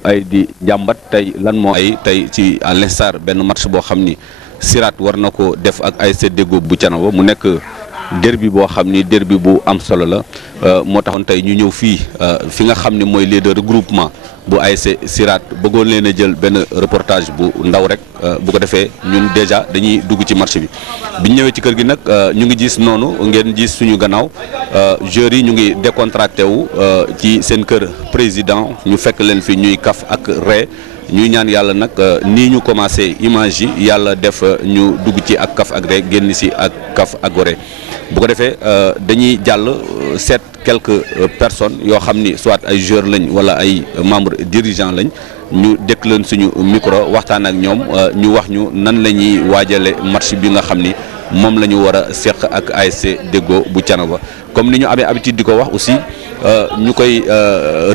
ay di jàmbat tey lan moo ay tey ci à l'instar benn match boo xam ni Sirat war na ko def ak ASC Deggo bu Thiénaba mu nekk derby boo xam ni derby bu am solo la moo taxoon tey ñu ñëw fii fi nga xam ne mooy lieu de regroupement bu ASC Sirat bëggoon leen a jël benn reportage bu ndaw rek bu ko defee ñun déjà dañuy dugg ci match bi biñ ñëwee ci kër gi nag ñu ngi gis noonu ngeen gis suñu gannaaw joueurs yi ñu ngi décontracté wu ci seen kër président ñu fekk leen fi ñuy kaf ak ree ñuy ñaan yàlla nag nii ñu commencé image yi yàlla def ñu dugg ci ak kaf ak ree génn si ak kaf ak ree bu ko defee dañuy jàll seet quelques personnes yoo xam ni soit ay joueurs lañ wala ay membres dirigeants lañ ñu dëkk leen suñu micro waxtaan ak ñoom ñu wax ñu nan la ñuy waajale match bi nga xam ni moom la ñu war a seq ak ASC Deggo bu Thiénaba comme ni ñu amee habitude di ko wax aussi ñu koy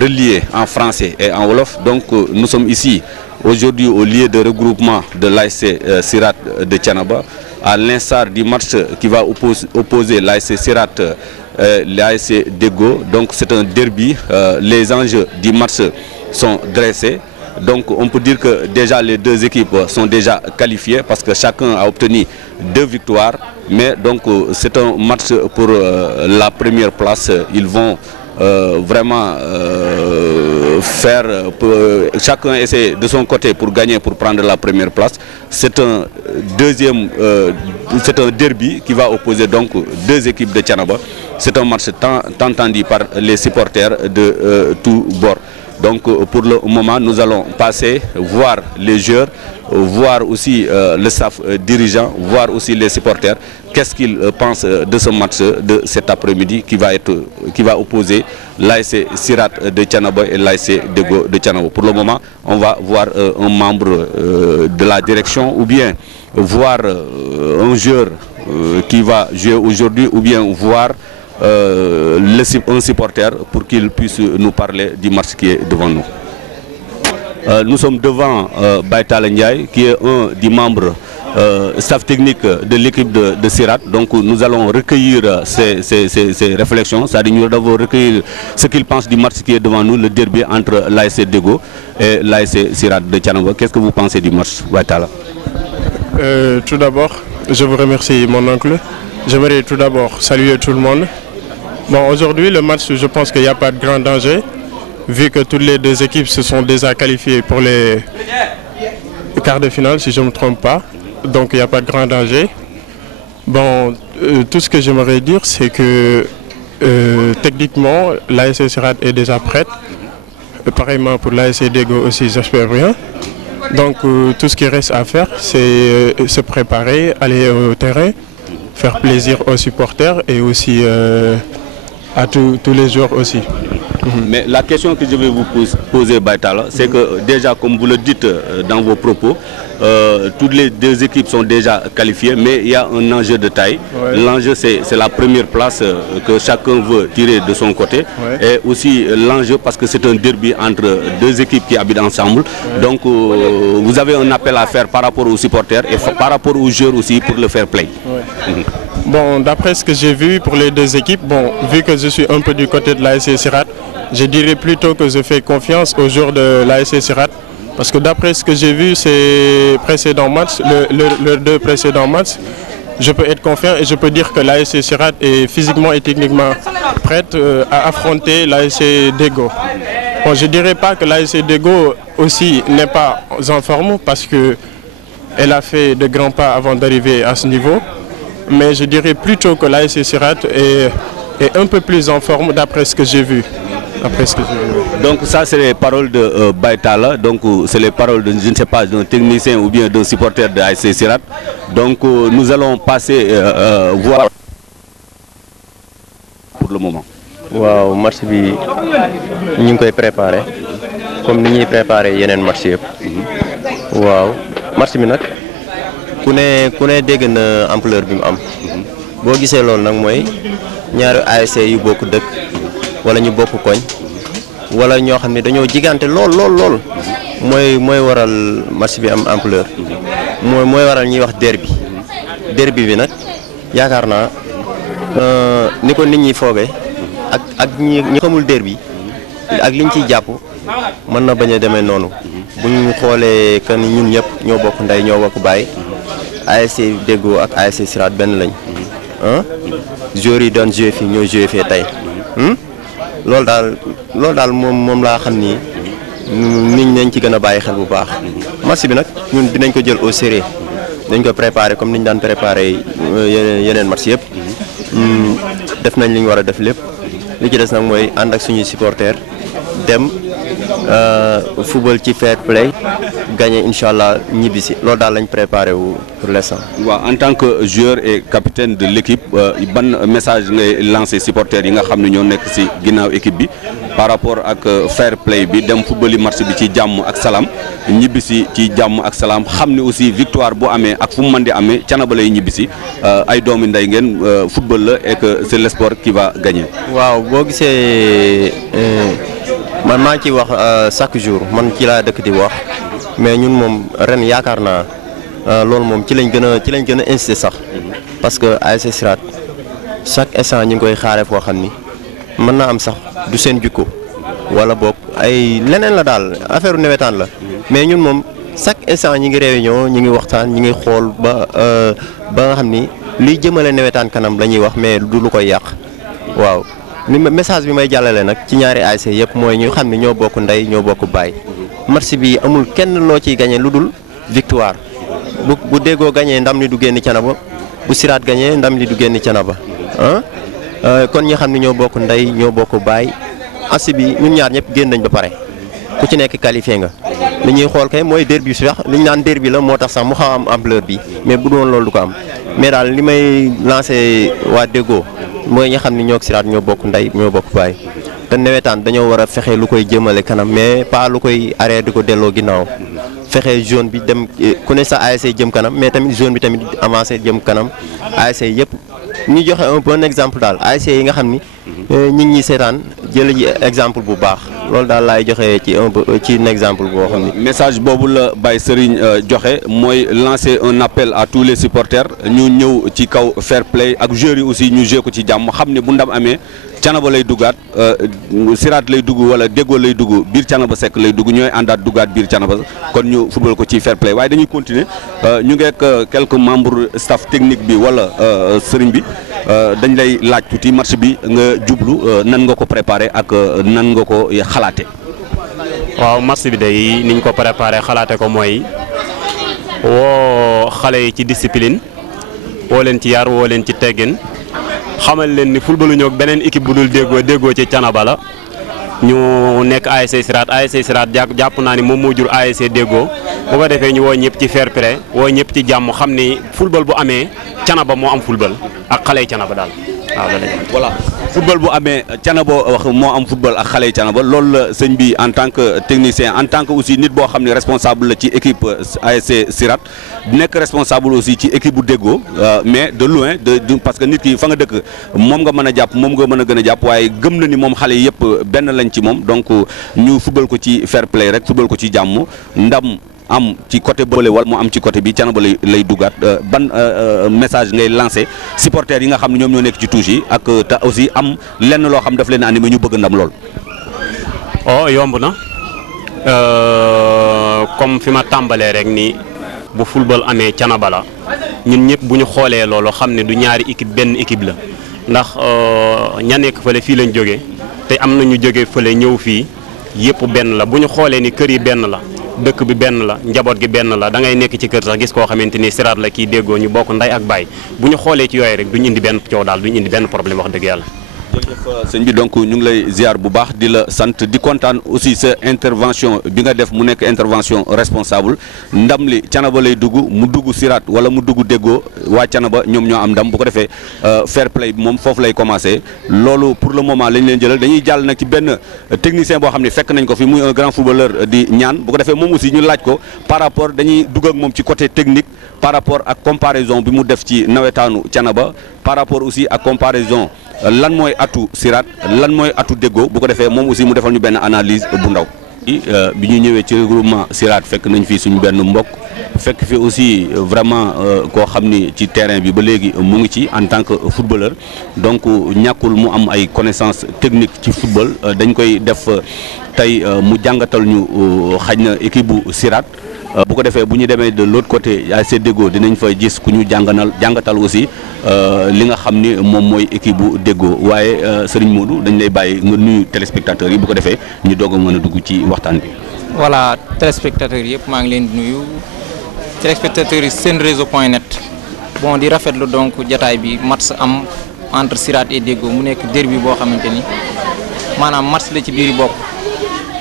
relier en français et en wolof donc nous sommes ici aujourd'hui au lieu de regroupement de l'ASC Sirat de Thiénaba à l'instar du match qui va opposer l'ASC Sirat l'ASC Deggo. Donc c'est un derby, les enjeux du match sont dressés. Donc on peut dire que déjà les deux équipes sont déjà qualifiées parce que chacun a obtenu 2 victoires. Mais donc c'est un match pour la première place. Ils vont vraiment faire chacun essaie de son côté pour gagner, pour prendre la première place. C'est un derby qui va opposer donc 2 équipes de Thiénaba. C'est un match tant attendu par les supporters de tous bords. Donc pour le moment, nous allons passer, voir les joueurs, voir aussi le staff dirigeant, voir aussi les supporters. Qu'est-ce qu'ils pensent de ce match de cet après-midi qui va opposer l'ASC Sirat de Thiénaba et l'ASC Deggo de Thiénaba. Pour le moment, on va voir un membre de la direction ou bien voir un joueur qui va jouer aujourd'hui ou bien voir un supporter pour qu'il puisse nous parler du match qui est devant nous. Nous sommes devant Baytala Ndiaye qui est un des membres staff technique de l'équipe de Sirat. Donc nous allons recueillir ces réflexions, c'est-à-dire nous devons recueillir ce qu'il pense du match qui est devant nous, le derby entre l'ASC Deggo et l'ASC Sirat de Thiénaba. Qu'est-ce que vous pensez du match, Baytala? Tout d'abord, je vous remercie mon oncle. J'aimerais tout d'abord saluer tout le monde. Bon, aujourd'hui, le match, je pense qu'il n'y a pas de grand danger, vu que toutes les 2 équipes se sont déjà qualifiées pour les quarts de finale, si je ne me trompe pas. Donc, il n'y a pas de grand danger. Bon, tout ce que j'aimerais dire, c'est que techniquement, l'ASC Sirat est déjà prête. Pareillement pour l'ASC Deggo aussi, j'espère bien. Donc, tout ce qui reste à faire, c'est se préparer, aller au terrain, faire plaisir aux supporters et aussi à tous les joueurs aussi. Mais la question que je vais vous poser, Baytala, c'est que déjà, comme vous le dites dans vos propos, toutes les 2 équipes sont déjà qualifiées, mais il y a un enjeu de taille. Ouais. L'enjeu, c'est la première place que chacun veut tirer de son côté. Ouais. Et aussi l'enjeu, parce que c'est un derby entre 2 équipes qui habitent ensemble. Ouais. Donc, vous avez un appel à faire par rapport aux supporters et par rapport aux joueurs aussi pour le fair play. Ouais. Bon, d'après ce que j'ai vu pour les 2 équipes, bon, vu que je suis un peu du côté de l'ASC Sirat, je dirais plutôt que je fais confiance aux joueurs de l'ASC Sirat. Parce que d'après ce que j'ai vu, ces précédents matchs, les 2 précédents matchs, je peux être confiant et je peux dire que l'ASC Sirat est physiquement et techniquement prête à affronter l'ASC Deggo. Bon, je ne dirais pas que l'ASC Deggo aussi n'est pas en forme parce qu'elle a fait de grands pas avant d'arriver à ce niveau. Mais je dirais plutôt que l'ASC Sirat est un peu plus en forme d'après ce que j'ai vu. Donc ça c'est les paroles de Baytala, donc c'est les paroles de, je ne sais pas, d'un technicien ou bien d'un supporter de ASC Sirat. Donc nous allons passer voir pour le moment. Waaw, match bi ñu ngi koy préparer comme ni ñuy préparer yeneen match yëpp. Waaw, match bi nag ku ne dégg na ampleur bi mu am. Boo gisee loolu nag mooy ñaari ASC yu bokk dëkk wala ñu bokk koñ wala ñoo xam ne dañoo jigante lool mooy waral match bi am ampleur. mooy waral ñuy wax derby bi nag yaakaar naa ni ko nit ñi foogee ak ñi xamul derby ak liñ ciy jàpp mën na bañ a demee noonu bu ñu xoolee que ni ñun ñëpp ñoo bokk ndey ñoo bokk baay ASC Deggo ak ASC Sirat benn lañ joueurs yi doon joué fii ñoo joué fee tey loolu daal moom laa xam ni nit ñi nañ ci gën a bàyyi xel bu baax match bi nag ñun dinañ ko jël au sérieux dañ ko préparé comme ni ñu daan préparé yeneen match yëpp def nañ li ñu war a def lépp li ci des nag mooy ànd ak suñuy supporters dem football ci fair play gagné incha allah ñibbi si loolu daal lañ préparé wu pour l'instant. waaw en tant que joueur et capitaine de l'équipe ban message ngay lancé supporters yi nga xam ne ñoo nekk ci ginnaaw équipe bi par rapport ak fair play bi dem footballi match bi ci jàmm ak salaam ñibbi si ci jàmm ak salaam xam ne aussi victoire bu amee ak fu mu mën di amee Thiénaba lay ñibbi si ay doomi ndey ngeen football la et que c'est le sport qui va gagner. waaw boo gisee man maa ngi ciy wax chaque jour man ci laa dëkk di wax mais ñun moom ren yaakaar naa loolu moom ci lañ gën a insister sax parce que ASC Sirat chaque instant ñu ngi koy xaaree foo xam ni mën naa am sax du seen jukko wala boog ay leneen la daal affaire nawetaan la mais ñun moom chaque instant ñi ngi réunion ñi ngi waxtaan ñi ngi xool ba nga xam ni liy jëmale nawetaan kanam la ñuy wax mais du lu koy yàq waaw. ni message bi may jàllale nag ci ñaari ASC yëpp mooy ñu xam ne ñoo bokk ndey ñoo bokk baay match bi amul kenn loo ciy gagné lu dul victoire bu Deggo gagné ndam li du génn Thiénaba bu Sirat gagné ndam li du génn Thiénaba kon ñi xam ne ñoo bokk ndey ñoo bokk baay match bi ñun ñaar ñëpp génn nañ ba pare ku ci nekk qualifié nga li ñuy xool kay mooy derby sax li ñu naan derby la moo tax sax mu xaw am ampleur bi mais bu doon loolu du ko am mais daal li may lancé waa Deggo mooy ñi xam ne ñoo Sirat ñoo bokk ndey ñoo bokk baay te nawetaan dañoo war a fexe lu koy jëmale kanam mais pas lu koy arrêté di ko delloo ginnaaw fexe zone bi dem ku ne sa ASC jëm kanam mais tamit zone bi tamit avancé jëm kanam ASC yëpp ñu joxe un bon exemple daal ASC yi nga xam ni ñu ngi ñuy seetaan jël ji exemple bu baax loolu daal laay joxe ci un exemple boo xam ni. message boobu la Baye Serigne joxe mooy lancer un appel à tous les supporters ñu ñëw ci kaw fair play ak joueurs yi aussi ñu joué ko ci jàmm xam ne bu ndam amee Thiénaba lay duggaat Sirat lay dugg wala Deggo lay dugg biir Thiénaba Seck lay dugg ñooy àndaat duggaat biir Thiénaba kon ñu football ko ci fair play waaye dañuy continuer ñu ngeek quelques membres staff technique bi wala Serigne bi dañ lay laaj tuuti match bi nga jublu nan nga ko préparé ak nan nga ko xalaate. waaw match bi day niñ ko préparé xalaate ko mooy woo xale yi ci discipline woo leen ci yar woo leen ci teggin xamal leen ni footballu ñoo beneen équipe bu dul Deggo ci Thiénaba la ñu nekk ASC Sirat jàpp naa ni moom moo jur ASC Deggo bu ko defee ñu woo ñëpp ci fair play woo ñëpp ci jàmm xam ni football bu amee Thiénaba moo am football ak xale yi Thiénaba daal waaw voilà football bu amee Thiénaba wax moo am football ak xale yi Thiénaba loolu la sëñ bi en tant que technicien en tant que aussi nit boo xam ne responsable la ci équipe ASC Sirat nekk responsable aussi ci équipe bu Deggo mais de loin parce que nit ki fa nga dëkk moom nga mën a jàpp moom nga mën a gën a jàpp waaye gëm na ni moom xale yi yëpp benn lañ ci moom donc ñu football ko ci fair play rek football ko ci jàmm ndam am ci côté bële wala mu am ci côté bi Thiénaba lay duggaat ban message ngay lancé supporters yi nga xam ne ñoom ñoo nekk ci touche yi ak te aussi am lenn loo xam daf leen animé ñu bëgg ndam lool. oh yomb na comme fi ma tàmbalee rek ni bu football amee Thiénaba la ñun ñëpp bu ñu xoolee loolu xam ne du ñaari équipe benn équipe la ndax ña nekk fële fii lañ jógee te am na ñu jógee fële ñëw fii yëpp benn la bu ñu xoolee ni kër yi benn la. dëkk bi benn la njaboot gi benn la da ngay nekk ci kër sax gis koo xamante ni Sirat la kii Deggo ñu bokk nday ak baay bu ñu xoolee ci yooyu rek duñu indi benn coow daal duñu indi benn problème wax dëgg yàlla. jërëjëf sëñ bi donc ñu ngi lay ziar bu baax di la sant di kontaan aussi sa intervention bi nga def mu nekk intervention responsable ndam li Thiénaba lay dugg mu dugg Sirat wala mu dugg Deggo waa Thiénaba ñoom ñoo am ndam bu ko defee fair play bi moom foofu lay commencé loolu pour le moment lañ leen jëlal dañuy jàll nag ci benn technicien boo xam ne fekk nañ ko fi muy un grand footballeur di ñaan bu ko defee moom aussi ñu laaj ko par rapport dañuy dugg ak moom ci côté technique par rapport ak comparaison bi mu def ci nawetaanu Thiénaba par rapport aussi ak comparaison lan mooy atu Sirat lan mooy atu Deggo bu ko defee moom aussi mu defal ñu benn analyse bu ndaw. bi ñu ñëwee ci regroupement Sirat fekk nañ fii suñu benn mbokk fekk fi aussi vraiment koo xam ni ci terrain bi ba léegi mu ngi ci en tant que footballeur donc ñàkkul mu am ay connaissances techniques ci football dañ koy def tey mu jàngatal ñu xaj na équipe bu Sirat bu ko defee bu ñu demee de l'autre côté ASC Deggo dinañ fay gis ku ñu jàngatal aussi li nga xam ni moom mooy équipe bu Deggo waaye Serigne Modou dañ lay bàyyi nga nuyu téléspectateurs yi bu ko defee ñu doog a mën a dugg ci waxtaan bi. voilà téléspectateurs yëpp maa ngi leen di nuyu téléspectateurs yi senréseau.net bon di rafetlu donc jataay bi match am entre Sirat et Deggo mu nekk derby boo xamante ni maanaam match la ci biir bokk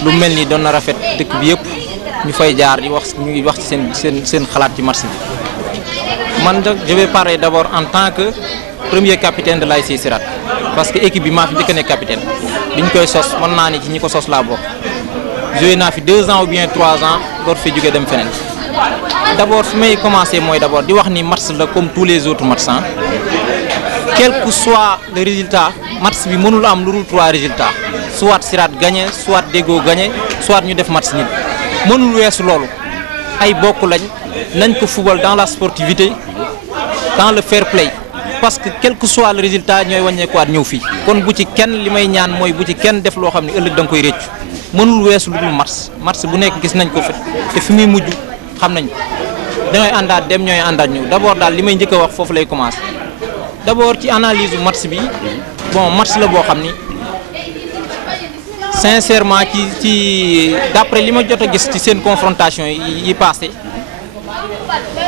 lu mel ni doon na rafet dëkk bi yëpp ñu fay jaar di wax ñuy wax ci seen xalaat ci match bi man nag je vais parler d'abord en tant que premier capitaine de l'ASC Sirat parce que équipe bi maa fi njëkk a nekk capitaine biñ koy sos mën naa ni ci ñi ko sos laa bokk. joué naa fi 2 ans ou bien 3 ans door fi jóge dem feneen d'abord fi may commencer mooy d'abord di wax ni match la comme tous les autres matchs quel que soit le résultat match bi mënul am lu dul 3 résultats soit Sirat gagné soit Deggo gagné soit ñu def match nul mënul weesu loolu ay bokk nañ ko football dans la sportivité dans le fair play parce que quel que soit le résultat ñooy wàññeekuwaat ñëw fii kon bu ci kenn li may ñaan mooy bu ci kenn def loo xam ne ëllëg da nga koy réccu mënul weesu lu dul match bu nekk gis nañ ko fi te fi muy mujj xam nañ ko dañooy àndaat dem ñooy àndaat ñëw d'abord daal li may njëkk a wax foofu lay commencer d'abord ci analyse bu match bi bon match la boo xam ni sincèrement ci d'après li ma jot a gis ci seen confrontation yi passé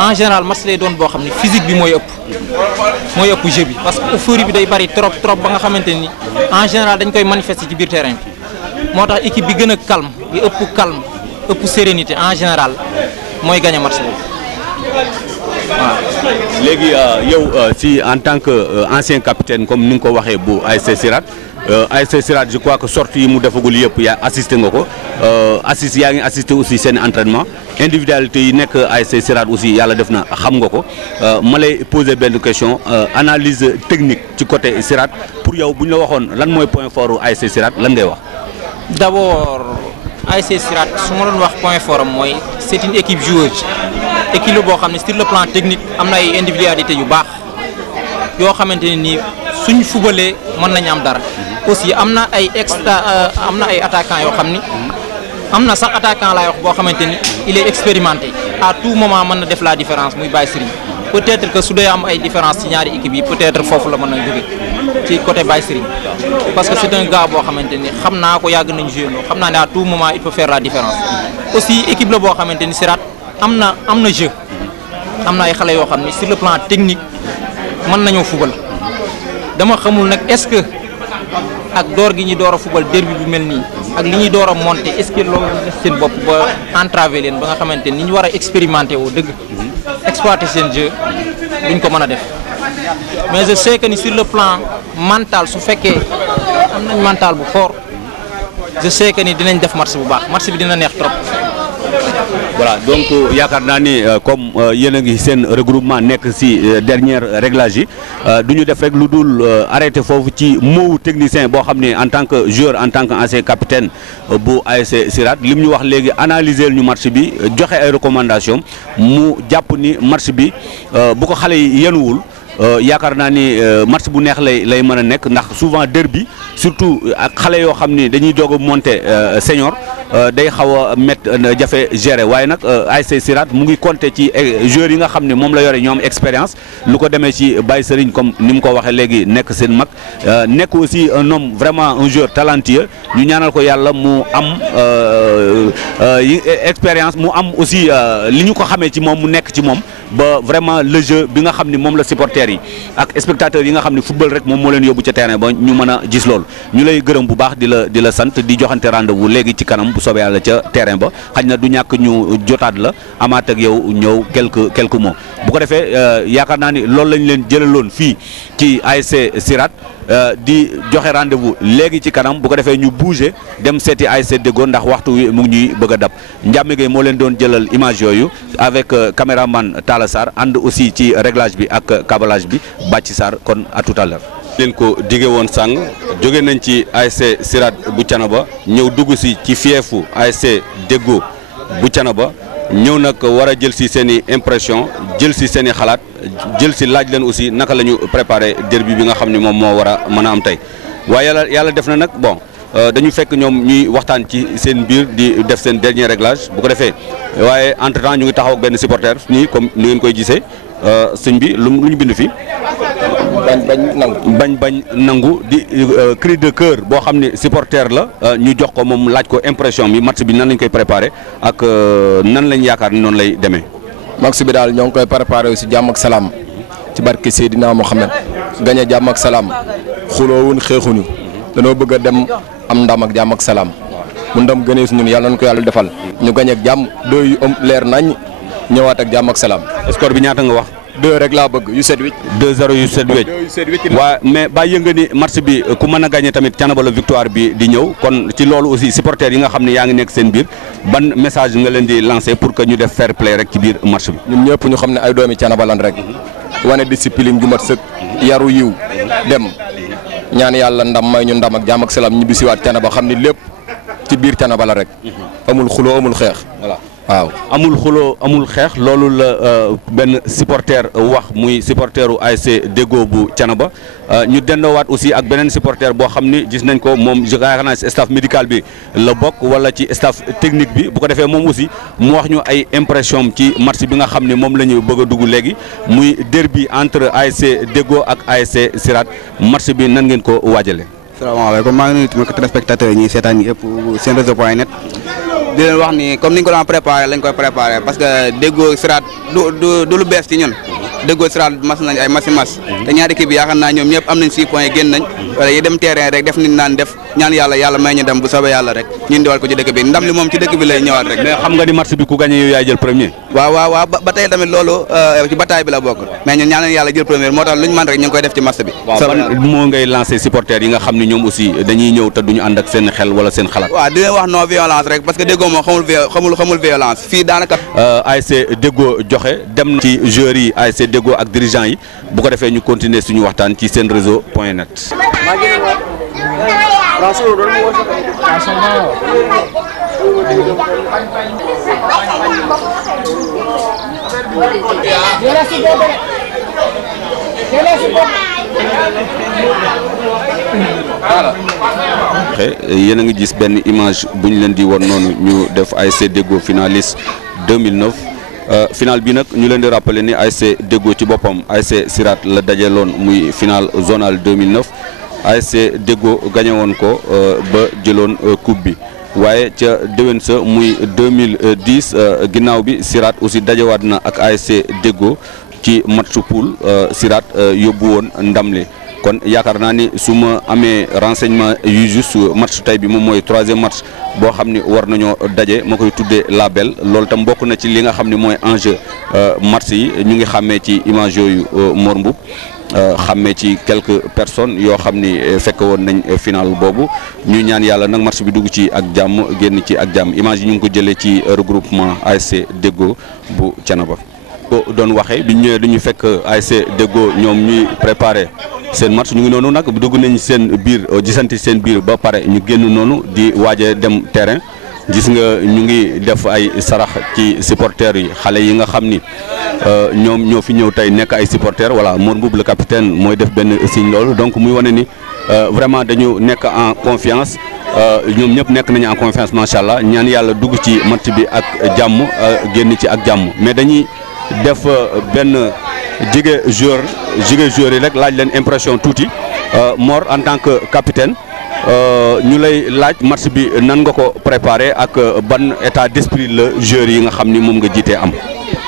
en général match lay doon boo xam ni physique bi mooy ëpp jeu bi parce que euphorie bi day bari trop ba nga xamante ni en général dañ koy manifester ci biir terrain bi moo tax équipe bi gën a calme bi ëpp sérénité en général mooy gagner match boobu waaw. léegi yow si en tant que ancien capitaine comme ni nga ko waxee bu ASC Sirat ASC Sirat je crois que sortie yi mu defagul yëpp yaa assisté nga ko yaa ngi assisté aussi seen entraînement individualité yi nekk ASC Sirat aussi yàlla def na xam nga ko ma lay poser benn question analyse technique ci côté Sirat pour yow bu ñu la waxoon lan mooy point fort ASC Sirat lan ngay wax. d'abord ASC Sirat su ma doon wax point fort am mooy c'est une équipe joueuse équipe la boo xam ne sur le plan technique am na ay individualité yu baax yoo xamante ne nii suñ fubalee mën nañu am dara aussi am na ay attaquants yoo xam ni am na sax attaquant laay wax boo xamante ni il est expérimenté à tout moment mën na def la différence muy Baye Serigne peut-être que su dee am ay différence ci ñaari équipes yi peut-être foofu la mën a jóge ci côté Baye Serigne parce que c'est un gars boo xamante ni xam naa ko yàgg nañ jouer xam naa ne à tout moment il peut faire la différence aussi équipe la boo xamante ni Sirat am na jeu am na ay xale yoo xam ni sur le plan technique mën nañoo fubal dama xamul nag est-ce que ak door gi ñuy door a fubal derby bi mel nii ak li ñuy door a monter est-ce que loolu def seen bopp ba entraver leen ba nga xamante ni ñu war a expérimenter woo dëgg exploiter seen jeu duñ ko mën a def mais je sais que ni sur le plan mental su fekkee am nañ mental bu fort je sais que ni dinañ def match bu baax match bi dina neex trop. voilà donc yaakaar naa ni comme yéen a ngi seen regroupement nekk ci dernier réglage yi du ñu def rek lu dul arrêté foofu ci moowu technicien boo xam ne en tant que joueur en tant que ancien capitaine bu ASC Sirat lim ñu wax léegi analyser ñu match bi joxe ay recommandations mu jàpp ni match bi bu ko xale yi yenuwul yaakaar naa ni match bu neex lay mën a nekk ndax souvent derby surtout ak xale yoo xam ni dañuy doog a monter senior day xaw a jafe gérer waaye nag ASC Sirat mu ngi compter ci joueurs yi nga xam ne moom la yore ñoom expérience lu ko demee ci Baye Serigne comme ni mu ko waxee léegi nekk seen mag nekk aussi un homme vraiment un joueur talentueux ñu ñaanal ko yàlla mu am expérience mu am aussi li ñu ko xamee ci moom mu nekk ci moom ba vraiment le jeu bi nga xam ni moom la supporters yi ak spectateurs yi nga xam ni football rek moom moo leen yóbbu ca terrain ba ñu mën a gis loolu ñu lay gërëm bu baax di la sant di joxante rendez-vous léegi ci kanam bu soobee yàlla ca terrain ba xaj na du ñàkk ñu jotaat la amaat ak yow ñëw quelques mots bu ko defee yaakaar naa ni loolu lañ leen jëlaloon fii ci ASC Sirat di joxe rendez-vous léegi ci kanam bu ko defee ñu bouger dem seeti ASC Deggo ndax waxtu wi mu ngi ñuy bëgg a dab Ndiame Gueye moo leen doon jëlal image yooyu avec caméraman Talla Sarr ànd aussi ci réglage bi ak cablage bi Bàcci Sarr kon à tout à l'heure leen ko dige woon sàng jóge nañ ci ASC Sirat bu Thiénaba ñëw dugg si ci fiefu ASC Deggo bu Thiénaba ñëw nag war a jël si seen i impression jël si seen i xalaat jël si laaj leen aussi naka la ñu préparé derby bi nga xam ni moom moo war a mën a am tey waaye yàlla def na nag bon dañu fekk ñoom ñuy waxtaan ci seen biir di def seen dernier réglage bu ko defee waaye entre temps ñu ngi taxaw ak benn supporter nii comme ni ngeen koy gisee sëñ bi lu ñu bind fii. bañ nangu di cri de cœur boo xam ne supporter la ñu jox ko moom laaj ko impression bi match bi nan lañ koy préparé ak nan lañ yaakaar ni noonu lay demee. match bi daal ñoo ngi koy préparé aussi jàmm ak salaam ci barke Seydina Mohamed gañ a jàmm ak salaam xuloowuñ xeexuñu dañoo bëgg a dem am ndam ak jàmm ak salaam mu ndam gënee su ñun yàlla nañ ko yàlla defal ñu gañ ak jàmm 2 yu leer nañ ñëwaat ak jàmm ak salaam. score bi ñaata nga wax. 2 rek laa bëgg yu set wicc. 2-0 yu set wicc. waa mais ba yënga ni match bi ku mën a gagné tamit Thiénaba la victoire bi di ñëw kon ci loolu aussi supporters yi nga xam ne yaa ngi nekk seen biir ban message nga leen di lancé pour que ñu def fair play rek ci biir match bi. ñun ñëpp ñu xam ne ay doomi Thiénaba lan rek wane discipline ju mat sëkk yaru yiw dem ñaan yàlla ndam may ñu ndam ak jàmm ak salaam ñibbi siwaat Thiénaba xam ni lépp ci biir Thiénaba la rek amul xuloo amul xeex. voilà waaw amul xuloo amul xeex loolu la benn supporter wax muy supporteru ASC Deggo bu Thiénaba ñu dendoowaat aussi ak beneen supporter boo xam ni gis nañ ko moom yaakaar naa ci staff médical bi la bokk wala ci staff technique bi bu ko defee moom aussi mu wax ñu ay impression ci match bi nga xam ne moom la ñu bëgg a dugg léegi muy derby entre ASC Deggo ak ASC Sirat match bi nan ngeen ko waajale. salaamaaleykum maa ngi nuyu tamit téléspectateurs yi ñuy seetaan yëpp seen réseau.net di leen wax ni comme ni ñu ko daan préparé lañ koy préparé parce que Deggo Sirat du lu bees ci ñun Deggo Sirat mas nañ ay mas te ñaari équipe bi yaakaar naa ñoom ñëpp am nañ 6 points génn nañ wala yi dem terrain rek def ni naan def ñaan yàlla may ñu dem bu soobee yàlla rek ñun diwal ko ci dëkk bi ndam li moom ci dëkk bi lay ñëwaat rek. mais xam nga ni match bi ku gagné yow yaay jël premier. waaw ba tey tamit loolu ci bataille bi la bokk mais ñun ñaan yàlla jël premier moo tax luñ man rek ñu ngi koy def ci match bi. moo ngay lancé supporters yi nga xam ne ñoom aussi dañuy ñëw te duñu ànd ak seen xel wala seen xalaat. waaw di leen wax non violence rek parce que Deggo moom xamul violence fii daanaka. ASC Deggo joxe dem na ci joueurs yi ASC Deggo ak dirigeants yi bu ko defee ñu continuer suñu waxtaan ci seen réseau.net. yéen a ngi gis benn image bu ñu leen di won noonu ñu def ASC Deggo finaliste 2009 final bi nag ñu leen di rappeler ni ASC Deggo ci boppam ASC Sirat la dajeloon muy final zonal 2009 ASC Deggo gagné woon ko ba jëloon coupe bi waaye ca déwén sa muy 2010 ginnaaw bi Sirat aussi dajewaat na ak ASC Deggo ci matchu poule Sirat yóbbu woon ndam li kon yaakaar naa ni su ma amee renseignement yu juste match tey bi moom mooy 3e match boo xam ni war nañoo daje ma koy tuddee label loolu tam bokk na ci li nga xam ni mooy enjeu match yi ñu ngi xàmmee ci image yooyu Mor Mboup xàmmee ci quelques personnes yoo xam ni fekk woon nañ final boobu ñu ñaan yàlla nag match bi dugg ci ak jàmm génn ci ak jàmm image yi ñu ngi ko jëlee ci regroupement ASC Deggo bu Thiénaba ko doon waxee bi ñëwee dañu fekk ASC Deggo ñoom ñuy préparé seen match ñu ngi noonu nag dugg nañ seen biir gisanti seen biir ba pare ñu génn noonu di waaje dem terrain gis nga ñu ngi def ay sarax ci supporters yi xale yi nga xam ni ñoom ñoo fi ñëw tey nekk ay supporters voilà Mor Mboup le capitaine mooy def benn signe loolu donc muy wane ni vraiment dañu nekk en confiance ñoom ñëpp nekk nañu en confiance macha allah ñaan yàlla dugg ci match bi ak jàmm génn ci ak jàmm mais dañuy def benn jige joueur yi rek laaj leen impression tuuti Mor en tant que capitaine ñu lay laaj match bi nan nga ko préparé ak ban état d'esprit la joueur yi nga xam ni moom nga jiitee am.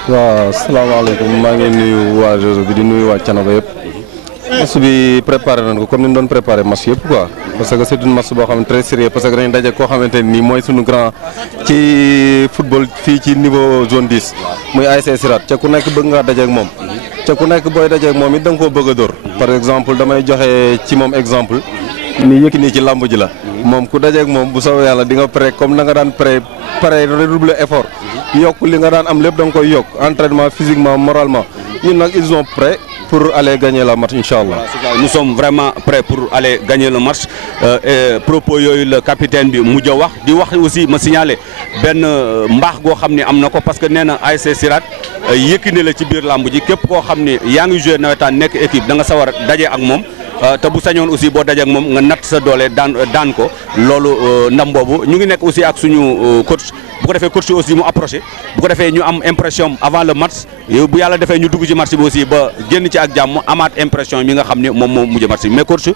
waaw salaamaaleykum maa ngi nuyu waa réseau bi di nuyu waa Thiénaba yëpp match bi préparé nañ ko comme ni ñu doon préparé match yëpp quoi parce que c'est une match boo xam ne très sérieux parce que dañuy daje koo xamante ni mooy suñu grand ci football fii ci niveau zone 10 muy ASC Sirat ca ku nekk bëgg ngaa daje ak moom ca ku nekk booy daje ak moom it da nga koo bëgg a dóor par exemple damay joxe ci moom exemple ni Yékini ci làmb ji la. moom ku dajeeg moom bu soobee yàlla di nga prêt comme na nga daan pare redoubler effort. yokk li nga daan am lépp da nga koy yokk entraînement physiquement moralement ñun nag ils sont prêts pour aller gagner la match incha allah. Nous sommes vraiment prêts pour aller gagner le match propos yooyu le capitaine bi mujj a wax di wax aussi ma signalé benn mbaax goo xam ne am na ko parce que nee na ASC Sirat Yékini la ci biir làmb ji képp koo xam ne yaa ngi joué nawetaan nekk équipe da nga sawar daje ak moom. te bu sañoon aussi boo daje ak moom nga natt sa doole daan ko loolu ndam boobu ñu ngi nekk aussi ak suñu coach bu ko defee coach aussi mu approché bu ko defee ñu am impression avant le match bu yàlla defee ñu dugg ci match bi aussi ba génn ci ak jàmm amaat impression mi nga xam ne moom moo mujj match bi mais coach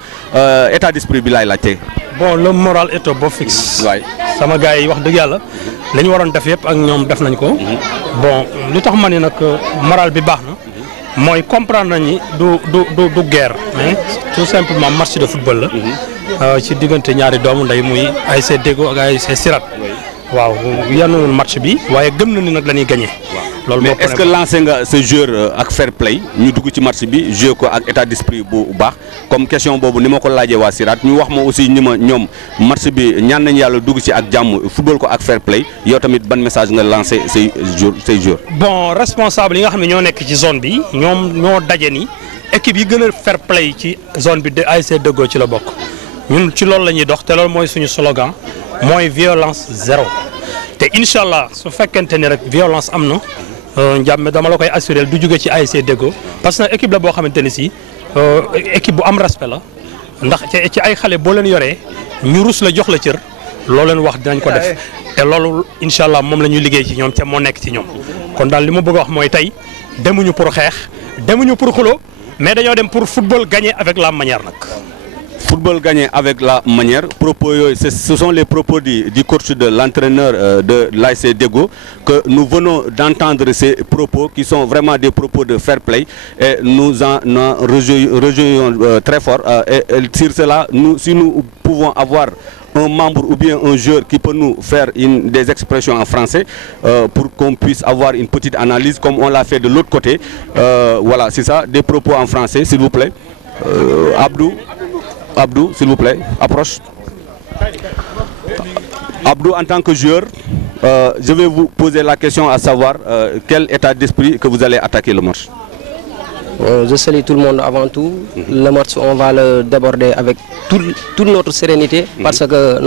état d'esprit bi laay laajte. bon le moral est au beau fixe. waay sama gars yi wax dëgg yàlla li ñu waroon def yëpp ak ñoom def nañ ko. bon lu tax ma ne nag moral bi baax na. mooy comprendre nañu du guerre mais tout simplement match de football la. ci diggante ñaari doomu ndey muy ASC Deggo ak ASC Sirat. waaw yanuwul match bi waaye gëm na ni nag la ñuy gagné. loolu mais est-ce que lancé nga ce joueur ak fair play ñu dugg ci match bi joué ko ak état d'esprit bu baax comme question boobu ni ma ko laajee waa Sirat ñu wax ma aussi ni ma ñoom match bi ñaan nañu yàlla dugg ci ak jàmm football ko ak fair play yow tamit ban message nga lancé say joueurs. bon responsable yi nga xam ne ñoo nekk ci zone bi ñoom ñoo daje ni équipe yi gën a fair play ci zone bi de ASC Deggo ci la bokk ñun ci loolu la ñuy dox te loolu mooy suñu slogan mooy violence zéro te incha allah su fekkente ni rek violence am na. Ndiame dama la koy assuré du jóge ci ASC Deggo parce que équipe la boo xamante ne si équipe bu am respect la ndax ci ay xale boo leen yoree ñu rus la jox la cër loo leen wax dinañ ko def te loolu incha allah moom la ñuy liggéey ci ñoom te moo nekk ci ñoom kon daal li ma bëgg a wax mooy tey demuñu pour xeex demuñu pour xulo mais dañoo dem pour football gagner avec la manière nag. Football gagné avec la manière propos yooyu ce sont les propos du coach de l'entraîneur de l'ASC Deggo que nous venons d'entendre ces propos qui sont vraiment des propos de fair play et nous en réjouissons très fort et sur cela si nous pouvons avoir un membre ou bien un joueur qui peut nous faire des expressions en français pour qu'on puisse avoir une petite analyse comme on l'a fait de l'autre côté voilà c'est ça des propos en français s'il vous plaît Abdou, s'il vous plaît, approche. Abdou, en tant que joueur, je vais vous poser la question à savoir quel état d'esprit que vous allez attaquer le match. Je salue tout le monde avant tout. Le match, on va le déborder avec toute notre sérénité parce que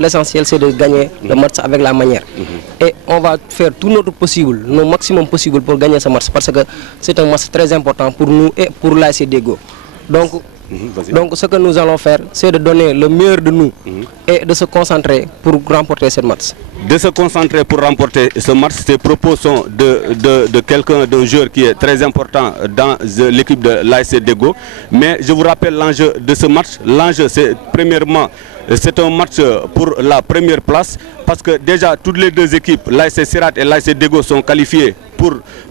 l'essentiel, c'est de gagner le match avec la manière. Et on va faire tout notre possible, le maximum possible pour gagner ce match parce que c'est un match très important pour nous et pour l'ASC Deggo. Donc ce que nous allons faire, c'est de donner le meilleur de nous et de se concentrer pour remporter ce match. De se concentrer pour remporter ce match, ces propos sont de quelqu'un, d'un joueur qui est très important dans l'équipe de l'ASC Deggo. Mais je vous rappelle l'enjeu de ce match. L'enjeu, c'est premièrement, c'est un match pour la première place parce que déjà toutes les deux équipes, l'ASC Sirat et l'ASC Deggo sont qualifiées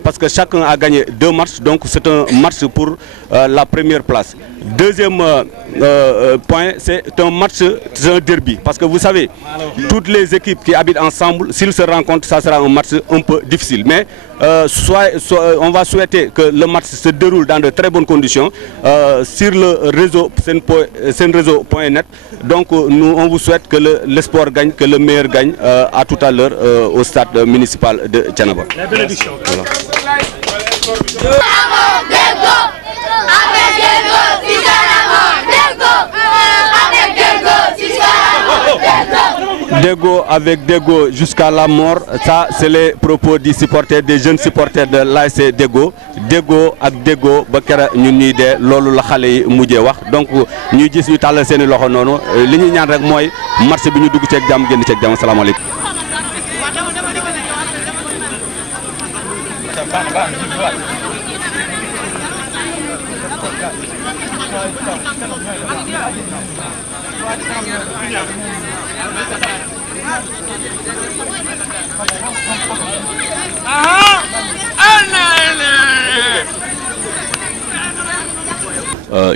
parce que chacun a gagné 2 matchs, donc c'est un match pour la première place. Deuxième point, c'est un match, c'est un derby parce que vous savez, toutes les équipes qui habitent ensemble, s'ils se rencontrent, ça sera un match un peu difficile. Mais on va souhaiter que le match se déroule dans de très bonnes conditions sur le réseau senreseau.net. Donc on vous souhaite que le sport gagne, que le meilleur gagne à tout à l'heure au stade municipal de Thiénaba. La bénédiction. Voilà. Deggo avec Deggo jusqu'à la mort, ça c'est les propos des supporters, des jeunes supporters de l'ASC Deggo. Deggo ak Deggo ba kera ñun ñuy dee loolu la xale yi mujjee wax donc ñuy gis ñu tàllal seeni loxo noonu li ñuy ñaan rek mooy marché bi ñu dugg ceeg jàmm génn ceeg jàmm. Asalaamaaleykum.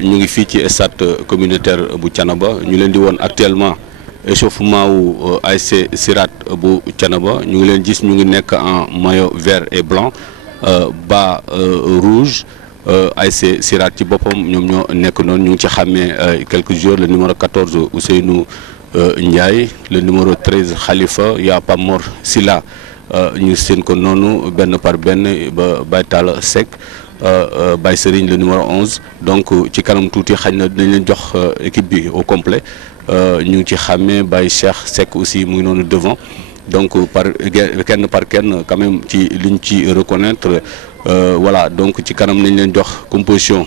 ñu ngi fii ci stade communautaire bu Thiénaba ñu leen di woon actuellement échauffement wu ASC Sirat bu Thiénaba ñu ngi leen gis ñu ngi nekk en maillot vert et blanc bas rouge ASC Sirat ci boppam ñoom ñoo nekk noonu ñu ngi ci xàmmee quelques jours le numéro 14 Ousseynou Ndiaye, le numéro 13 Khalifa, il y a Pamor Silla ñu seen ko noonu benn par benn ba Baytal Seck Baye Serigne le numéro 11 donc ci kanam tuuti xañ na dinañ leen jox équipe bi au complet ñu ngi ci xàmmee Baye Cheikh Seck aussi mu ngi noonu devant donc kenn par kenn quand même ci liñ ci reconnaître voilà donc ci kanam nañ leen jox composition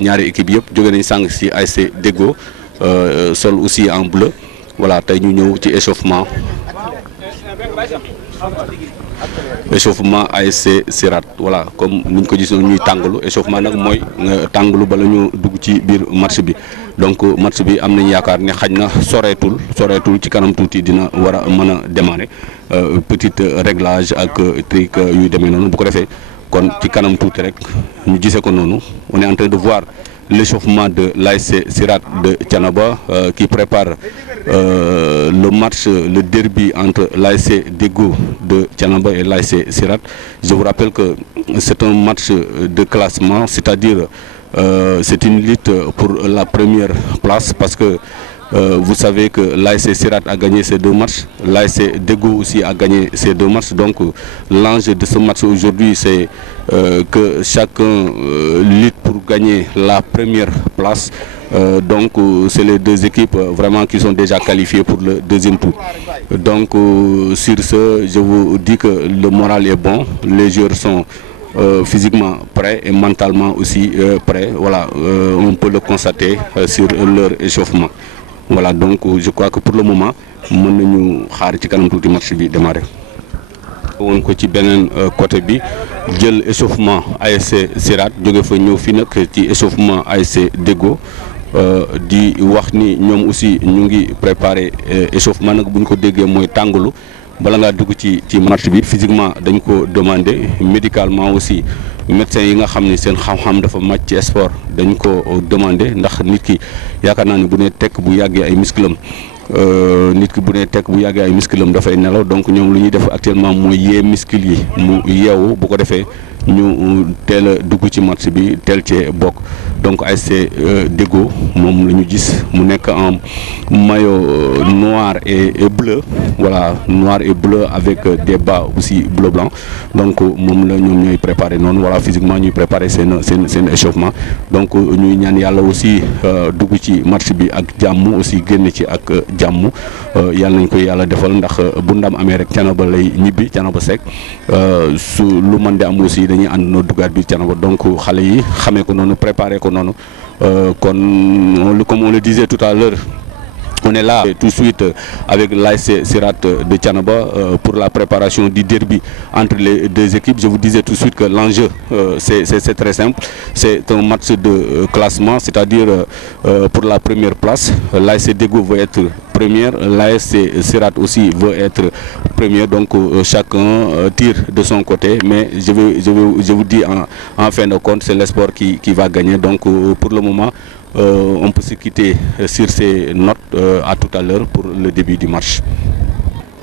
ñaari équipe yëpp jóge nañ sàng ci ASC Deggo sol aussi en bleu voilà tey ñu ñëw ci échauffement ASC Sirat voilà comme niñ ko gis ñuy tàngalu échauffement nag mooy tàngalu bala ñu dugg ci biir match bi donc match bi am nañ yaakaar ne xaj na soreetul ci kanam tuuti dina war a mën a démarrer petit réglage ak truc yuy demee noonu bu ko defee kon ci kanam tuuti rek ñu gisee ko noonu on est en train de voir l'échauffement de l'ASC Sirat de Thiénaba qui prépare le match, le derby entre l'ASC Deggo de Thiénaba et l'ASC Sirat. Je vous rappelle que c'est un match de classement, c'est-à-dire c'est une lutte pour la première place parce que vous savez que l'ASC Sirat a gagné ces deux matchs, l'ASC Deggo aussi a gagné ces deux matchs. Donc l'enjeu de ce match aujourd'hui, c'est que chacun lutte pour gagner la première place. Donc c'est les deux équipes vraiment qui sont déjà qualifiées pour le deuxième tour. Donc sur ce, je vous dis que le moral est bon, les joueurs sont physiquement prêts et mentalement aussi prêts. Voilà, on peut le constater sur leur échauffement. Voilà, donc je crois que pour le moment mën nañu xaar ci kanam tuuti match bi démarrer. woon ko ci beneen côté bi jël échauffement ASC Sirat jóge fa ñëw fi nag ci échauffement ASC Deggo di wax ni ñoom aussi ñu ngi préparer échauffement nag bu ñu ko déggee mooy tàngalu bala ngaa dugg ci match bi physiquement dañ ko demander médicalement aussi médecins yi nga xam ni seen xam-xam dafa màcc ci sport dañ ko demander ndax nit ki yaakaar naa ni bu ne tekk bu yàggee ay musclam dafay nelaw donc ñoom lu ñuy def actuellement mooy yee muscle yi mu yeewu bu ko defee ñu teel a dugg ci match bi teel cee bokk donc ASC Deggo moom la ñu gis mu nekk en maillot noir et bleu voilà noir et bleu avec des bas aussi bleu blanc donc moom la ñoom ñooy préparer noonu voilà physiquement ñuy préparer seen échauffement donc ñuy ñaan yàlla aussi dugg ci match bi ak jàmm aussi génn ci ak jàmm yàlla nañ koy yàlla defal ndax bu ndam amee rek Thiénaba lay ñibbi Thiénaba Seck su lu mën di am aussi dañuy ànd noo duggaat bi Thiénaba donc xale yi xamee ko noonu préparer ko noonu kon comme on le disait tout à l'heure on est là tout de suite avec l'ASC Sirat de Thiénaba pour la préparation du derby entre les deux équipes. Je vous disais tout de suite que l'enjeu c'est très simple, c'est un match de classement, c'est-à-dire pour la première place. L'ASC Deggo veut être première, l'ASC Sirat aussi veut être première, donc chacun tire de son côté, mais je vous dis en fin de compte c'est l'espoir qui va gagner. Donc pour le moment on peut se quitter sur ces notes à tout à l'heure pour le début du match.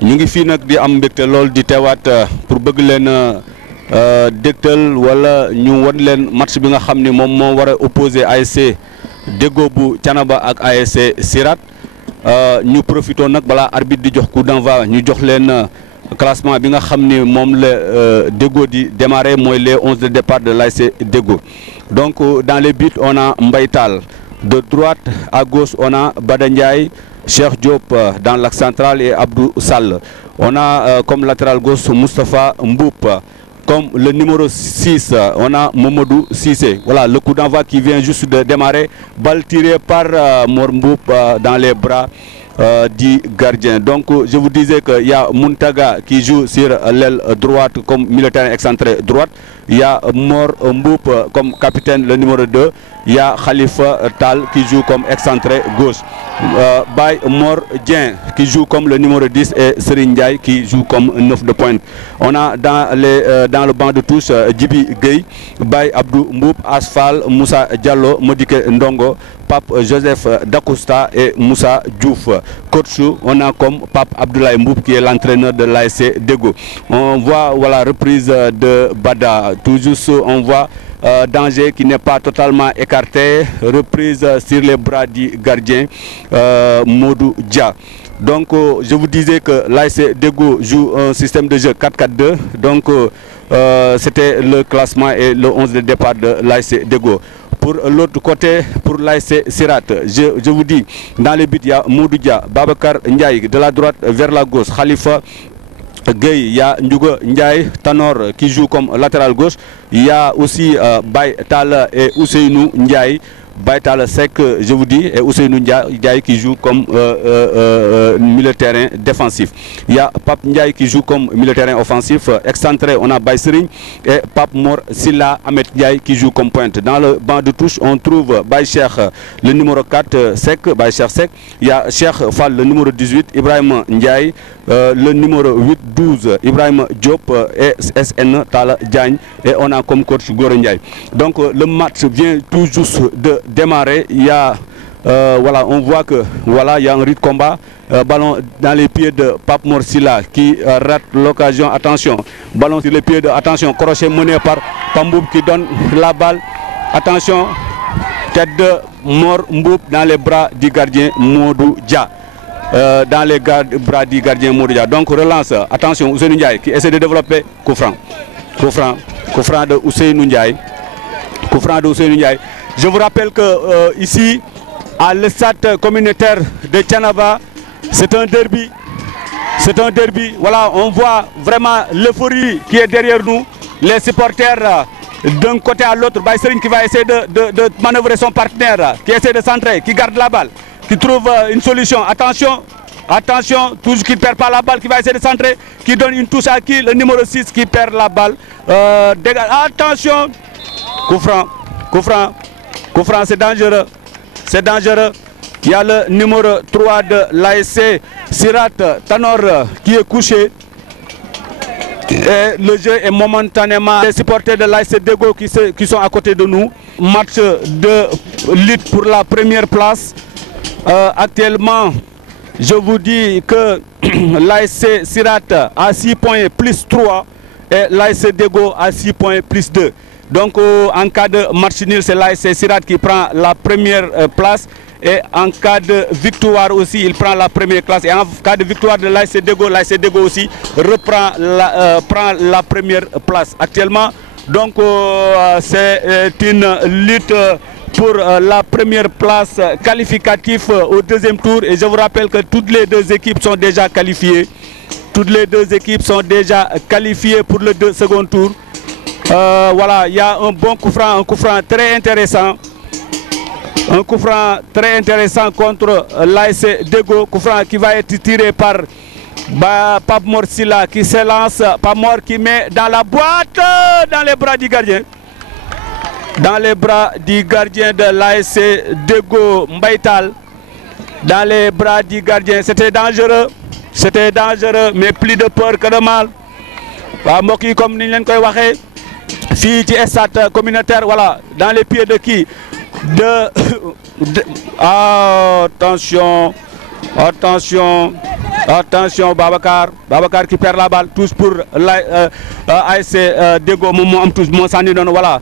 ñu ngi fii nag di am mbégte lool di teewaat pour bëgg leen dégtal wala ñu wan leen match bi nga xam ni moom moo war a opposé ASC Deggo bu Thiénaba ak ASC Sirat ñu profité nag balaa arbitre di jox coup d'envoi ñu jox leen classement bi nga xam ni moom la Deggo di démarrer mooy les 11 de départ de l'ASC Deggo. Donc dans les buts on a Mbaye Tall, de droite à gauche on a Bada Ndiaye, Cheikh Diop dans l'axe central et Abdou Sall. On a comme latéral gauche Moustapha Mboup. Comme le numéro 6 on a Mamadou Cissé. Voilà le coup d'envoi qui vient juste de démarrer, balle tirée par Mor Mboup dans les bras du gardien. Donc je vous disais qu'il y a Muntaga qui joue sur l'aile droite comme militaire excentré droite, il y a Mor Mboup comme capitaine le numéro 2, il y a Khalifa Tall qui joue comme excentré gauche, Baye Mor Dien qui joue comme le numéro 10 et Serigne Ndiaye qui joue comme 9 de pointe. On a dans le banc de touche Djibi Gueye, Baye Abdou Mboup, Asfal, Moussa Diallo, Modike Ndongo, Pape Joseph Dacosta et Moussa Diouf. Coach, on a comme Pape Abdoulaye Mboup qui est l'entraîneur de l'ASC Deggo. On voit voilà reprise de Bada, tout juste on voit danger qui n'est pas totalement écarté. Reprise sur les bras du gardien Modou Dia. Donc je vous disais que l'ASC Deggo joue un système de jeu 4-4-2. Donc c'était le classement et le 11 de départ de l'ASC Deggo. Pour l'autre côté, pour l'ASC Sirat, je vous dis, dans les buts, il y a Modou Dia, Babacar Ndiaye, de la droite vers la gauche, Khalifa Gueye, il y a Ndjouga Ndiaye, Tanor qui joue comme latéral gauche, il y a aussi Baye Tala et Ousseynou Ndiaye. Baïtal Sek, je vous dis, et Ousseynou Ndiaye qui joue comme milieu de terrain défensif. Il y a Pape Ndiaye qui joue comme milieu de terrain offensif. Excentré, on a Baïsering et Pape Mor Silla Ahmed Ndiaye qui joue comme pointe. Dans le banc de touche, on trouve Baïcher, le numéro 4, Sek, Baïcher Sek. Il y a Cheikh Fall, le numéro 18, Ibrahim Ndiaye, le numéro 8-12, Ibrahim Diop et SN Tala Diagne. Et on a comme coach Gore Ndiaye. Donc le match vient tout juste de démarrer. Il y a voilà, on voit que voilà, il y a un rythme combat, ballon dans les pieds de Pape Morsila qui rate l'occasion. Attention, ballon sur les pieds de, attention, crochet mené par Pamboub qui donne la balle. Attention, tête de Mor Mboub dans les bras du gardien Modou Dia. Dans les bras du gardien Modou Dia. Donc relance, attention, Ousseynou Ndiaye qui essaie de développer coup franc. Coup franc de Ousseynou Ndiaye. Coup franc de Ousseynou Ndiaye. Je vous rappelle que ici, à l'estade communautaire de Thiénaba, c'est un derby. C'est un derby. Voilà, on voit vraiment l'euphorie qui est derrière nous. Les supporters d'un côté à l'autre. Baïsering qui va essayer de manœuvrer son partenaire, qui essaie de centrer, qui garde la balle, qui trouve une solution. Attention, attention, toujours qui ne perd pas la balle, qui va essayer de centrer, qui donne une touche à qui? Le numéro 6 qui perd la balle. Attention, coup franc, coup franc. Coup franc, c'est dangereux. C'est dangereux. Il y a le numéro 3 de l'ASC Sirat Tanor qui est couché. Et le jeu est momentanément. Les supporters de l'ASC Deggo qui sont à côté de nous. Match de lutte pour la première place. Actuellement, je vous dis que l'ASC Sirat a 6 points plus 3 et l'ASC Deggo a 6 points plus 2. Donc en cas de match nul, c'est l'ASC Sirat qui prend la première place. Et en cas de victoire aussi, il prend la première place. Et en cas de victoire de l'ASC Deggo aussi prend la première place. Actuellement, donc c'est une lutte pour la première place qualificative au deuxième tour. Et je vous rappelle que toutes les deux équipes sont déjà qualifiées. Toutes les deux équipes sont déjà qualifiées pour le second tour. Voilà, il y a un bon coup franc très intéressant. Un coup franc très intéressant contre l'ASC Deggo. Coup franc qui va être tiré par Pape Morsila qui s'élance. Pape Mor qui met dans la boîte, dans les bras du gardien. Dans les bras du gardien de l'ASC Deggo Mbaïtal. Dans les bras du gardien. C'était dangereux, mais plus de peur que de mal. Moki comme nous l'avons dit. Fille du stade communautaire, voilà, dans les pieds de qui? Attention, Babacar qui perd la balle, tous pour l'ASC Deggo, voilà,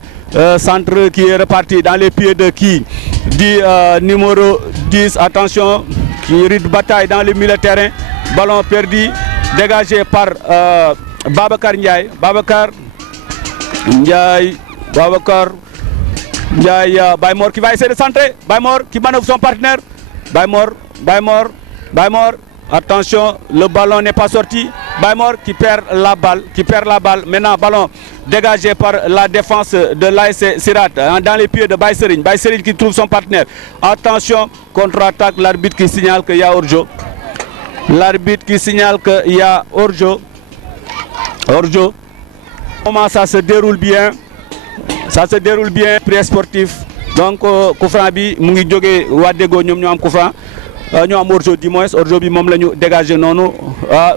centre qui est reparti dans les pieds de qui? Du numéro 10, attention, qui rit de bataille dans le milieu de terrain, ballon perdu, dégagé par Babacar Ndiaye. Ndiaye, Baymor qui va essayer de centrer. Baymor qui manœuvre son partenaire. Baymor. Attention, le ballon n'est pas sorti. Baymor qui perd la balle. Maintenant, ballon dégagé par la défense de l'ASC Sirat dans les pieds de Baïsering. Baïsering qui trouve son partenaire. Attention, contre-attaque, l'arbitre qui signale qu'il y a hors-jeu. Hors-jeu. Comment ça se déroule bien? Prix sportif. Donc, coup franc bi mu ngi jógee waa Deggo ñoom ñoo am coup franc ñoo am hors-jeu du moins hors-jeu bi moom la ñu dégagé noonu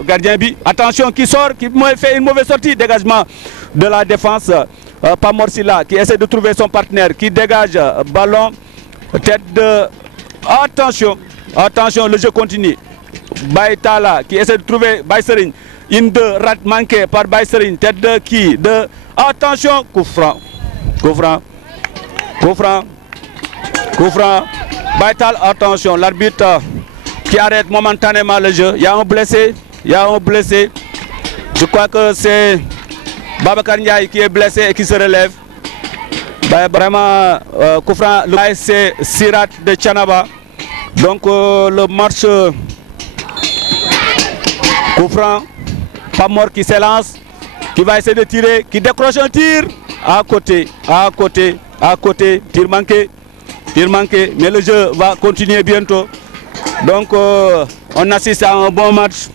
gardien bi attention qui sort qui fait une mauvaise sortie, dégagement de la défense. Pape Morsila qui essaie de trouver son partenaire qui dégage ballon tête de attention, le jeu continue. Baïtala qui essaie de trouver Baïsering. Une de rate manquée par Baïsering, tête de qui? Attention, coup franc. coup franc, coup franc, coup franc. Baytal, attention, l'arbitre qui arrête momentanément le jeu. Il y a un blessé, il y a un blessé. Je crois que c'est Babacar Ndiaye qui est blessé et qui se relève. Vraiment, coup franc, c'est Sirat de Thiénaba. Donc le match, coup franc, Pape Mor qui s'élance, qui va essayer de tirer, qui décroche un tir à côté, à côté, à côté, tir manqué, mais le jeu va continuer bientôt. Donc on assiste à un bon match.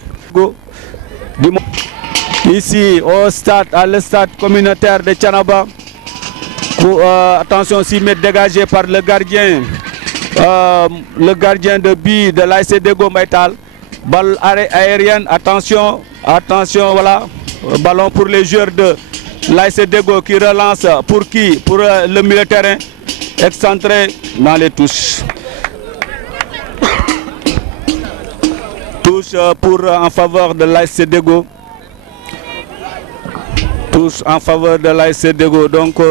Ici au stade, à le stade communautaire de Thiénaba. Attention, 6 mètres dégagés par le gardien de but de l'ASC Deggo Baytal. Balle aérienne, attention, attention, voilà. Ballon pour les joueurs de l'ASC Deggo qui relance pour qui? Pour le milieu de terrain. Excentré dans les touches. Touche en faveur de l'ASC Deggo. Touche en faveur de l'ASC Deggo. Donc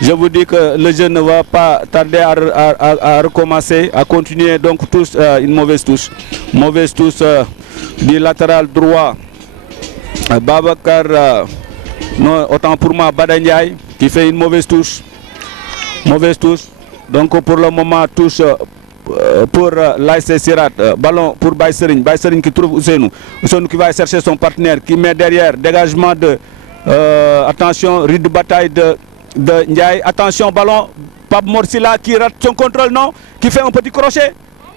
je vous dis que le jeu ne va pas tarder à recommencer, à continuer. Donc touche, une mauvaise touche. Mauvaise touche du latéral droit. Babacar, non, autant pour moi, Badanyay qui fait une mauvaise touche. Mauvaise touche. Donc pour le moment, touche pour l'ASC Sirat. Ballon pour Baïserine. Baïserine qui trouve Ousseinou. Ousseinou qui va chercher son partenaire, qui met derrière. Dégagement de... attention, rythme de bataille de Ndiaye. Attention, ballon. Pape Morsila qui rate son contrôle, non? Qui fait un petit crochet.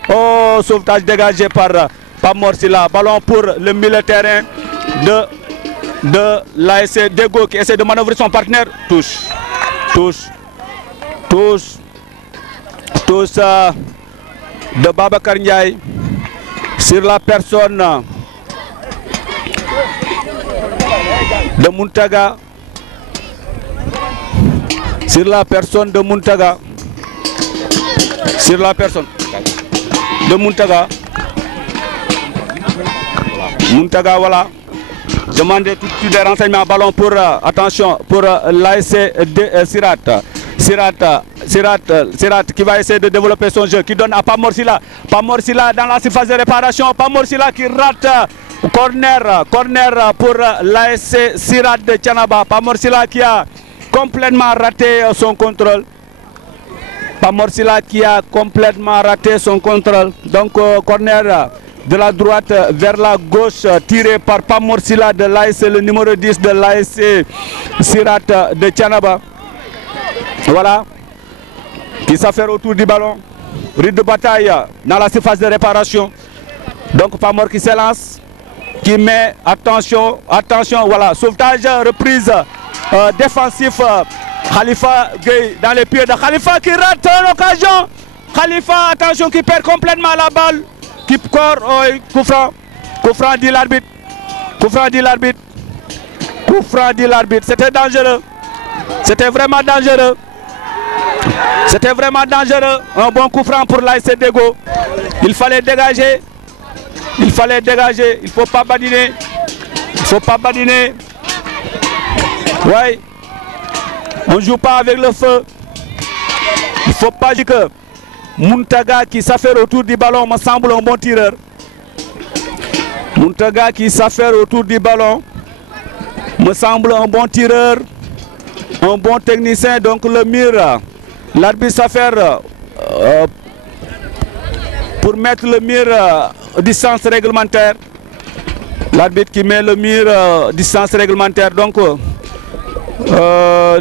Oh, sauvetage dégagé par Pape Morsila. Ballon pour le milieu de terrain de l'ASC Deggo qui essaie de manœuvrer son partenaire. Touche. Touche. Touche. Touche de Babacar Ndiaye sur la personne de Muntaga. Sur la personne de Muntaga. Sur la personne de Muntaga. Muntaga, voilà. Demandez tout de suite des renseignements. Ballon pour, attention, pour l'ASC Sirat. Sirat qui va essayer de développer son jeu, qui donne à Pape Morsila. Pape Morsila dans la surface de réparation. Pape Morsila qui rate. Corner pour l'ASC Sirat de Thiénaba. Pape Morsila qui a complètement raté son contrôle. Pape Morsila qui a complètement raté son contrôle. Donc corner de la droite vers la gauche tiré par Pape Morsila de l'ASC, le numéro 10 de l'ASC Sirat de Thiénaba. Voilà. Qui s'affaire autour du ballon. Rythme de bataille dans la surface de réparation. Donc Pape Mor qui s'élance. Qui met, attention, attention, voilà, sauvetage, reprise défensif. Khalifa Gueye dans les pieds de Khalifa qui rate l'occasion. Khalifa, attention, qui perd complètement la balle. Qui corps, coup franc dit l'arbitre. Coup franc dit l'arbitre. Coup franc dit l'arbitre. C'était dangereux. C'était vraiment dangereux. C'était vraiment dangereux. Un bon coup franc pour l'ASC Deggo. Il fallait dégager. Il fallait dégager, il ne faut pas badiner. Il ne faut pas badiner. Ouais. On ne joue pas avec le feu. Il ne faut pas dire que Muntaga qui s'affaire autour du ballon me semble un bon tireur. Muntaga qui s'affaire autour du ballon me semble un bon tireur. Un bon technicien. Donc le mur, l'arbitre s'affaire pour mettre le mur distance réglementaire. L'arbitre qui met le mur distance réglementaire. Donc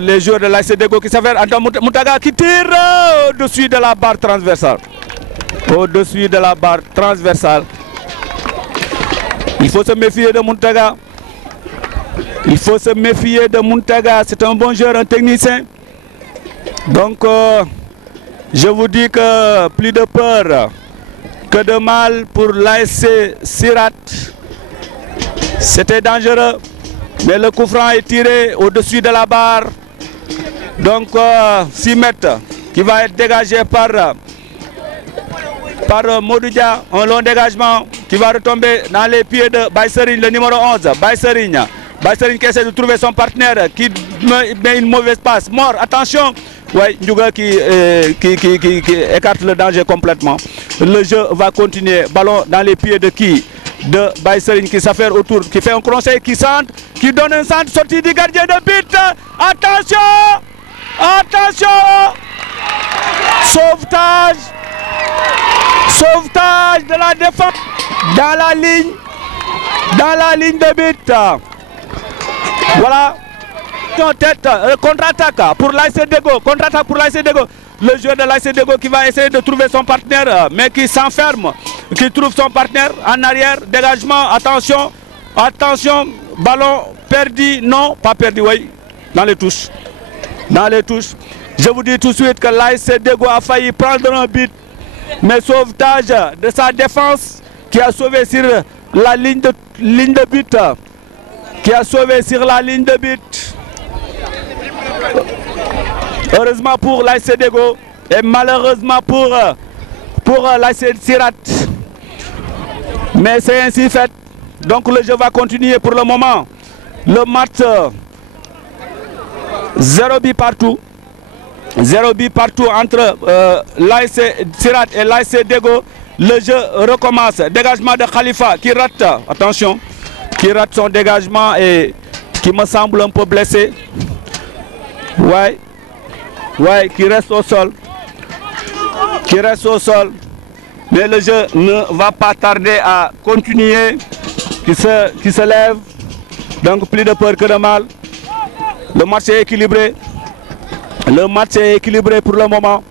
les joueurs de l'ASC Deggo qui s'affairent. Muntaga qui tire au-dessus de la barre transversale. Au-dessus de la barre transversale. Il faut se méfier de Muntaga. Il faut se méfier de Muntaga. C'est un bon joueur, un technicien. Donc je vous dis que plus de peur que de mal pour l'ASC Sirat. C'était dangereux, mais le coup franc est tiré au-dessus de la barre. Donc 6 mètres qui va être dégagé par Modoudia. Un long dégagement qui va retomber dans les pieds de Baïserine, le numéro 11. Baïserine qui essaie de trouver son partenaire, qui met une mauvaise passe. Mort, attention. Ouais, Ndiouga qui écarte le danger complètement. Le jeu va continuer. Ballon dans les pieds de qui? De Baïserine qui s'affaire autour, qui fait un crochet, qui centre, qui donne un centre, sortie du gardien de but. Attention! Attention! Sauvetage! Sauvetage de la défense dans la ligne de but. Voilà. Tête, contre-attaque pour l'AS Deggo. Contre-attaque pour l'AS Deggo. Le joueur de l'AS Deggo qui va essayer de trouver son partenaire, mais qui s'enferme, qui trouve son partenaire en arrière. Dégagement, attention, attention. Ballon perdu, non, pas perdu, oui. Dans les touches. Dans les touches. Je vous dis tout de suite que l'AS Deggo a failli prendre un but. Mais sauvetage de sa défense qui a sauvé sur la ligne de but. Qui a sauvé sur la ligne de but. Heureusement pour l'AS Deggo et malheureusement pour l'AS Sirat. Mais c'est ainsi fait. Donc le jeu va continuer pour le moment. Le match 0 but partout. 0 but partout entre l'AS Sirat et l'AS Deggo. Le jeu recommence. Dégagement de Khalifa qui rate. Attention. Qui rate son dégagement et qui me semble un peu blessé. Ouais. Ouais, qui reste au sol. Qui reste au sol. Mais le jeu ne va pas tarder à continuer. Qui se lève. Donc plus de peur que de mal. Le match est équilibré. Le match est équilibré pour le moment.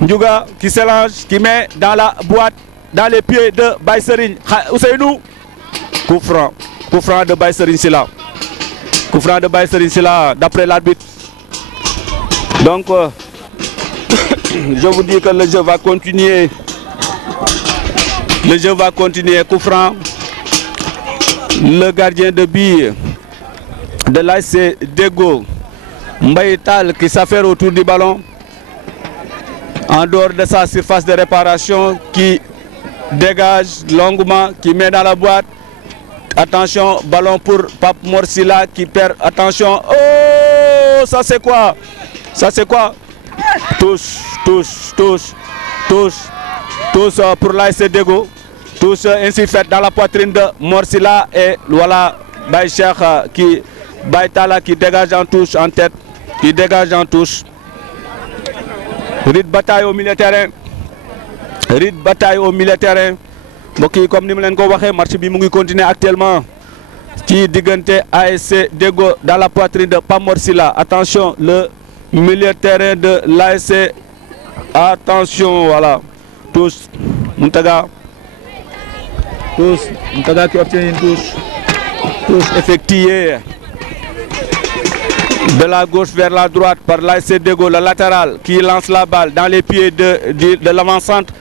Ndiouga qui s'élance, qui met dans la boîte, dans les pieds de Baïserine. Ousseynou. Coup franc de Baïserine Silla. Coup franc de Baïserine Silla d'après l'arbitre. Donc, je vous dis que le jeu va continuer. Le jeu va continuer. Coup franc. Le gardien de but de l'AS Deggo, Mbaye Tall, qui s'affaire autour du ballon. En dehors de sa surface de réparation, qui dégage longuement, qui met dans la boîte. Attention, ballon pour Pape Morsila qui perd. Attention. Oh, ça c'est quoi? Ça c'est quoi? Touche pour l'AS Deggo. Touche ainsi fait dans la poitrine de Morsila. Et voilà, Baye Cheikh Baye Talla qui dégage en touche, en tête. Qui dégage en touche. Rite bataille au milieu de terrain. Rite bataille au milieu de terrain. Mbokk comme ni mu leen ko waxee match bi mu ngi continuer actuellement ci diggante AS Deggo dans la poitrine de Pape Morsila. Attention, le milieu de terrain de l'AS. Attention, voilà. Tous Mountaga. Tous Mountaga qui obtient une touche. Touche effectuée de la gauche vers la droite par l'AS Deggo, le latéral qui lance la balle dans les pieds de l'avant-centre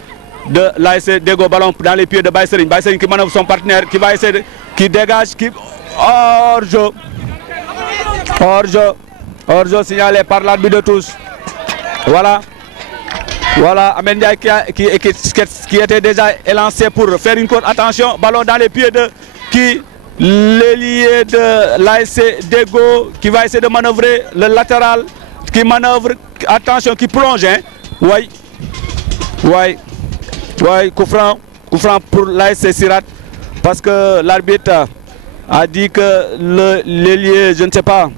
de l'AS Deggo. Ballon dans les pieds de Baïserine. Baïserine qui manœuvre son partenaire, qui va essayer qui dégage, qui hors-jeu. Hors-jeu signalé par l'arbitre de touche. Voilà. Voilà, Ahmed Ndiaye qui était déjà élancé pour faire une course. Attention, ballon dans les pieds de qui? L'ailier de l'AS Deggo qui va essayer de manœuvrer le latéral qui manœuvre. Attention, qui plonge. Hein? Oui. Oui. Oui, coup franc pour l'AS Sirat parce que l'arbitre a dit que l'ailier, je ne sais pas,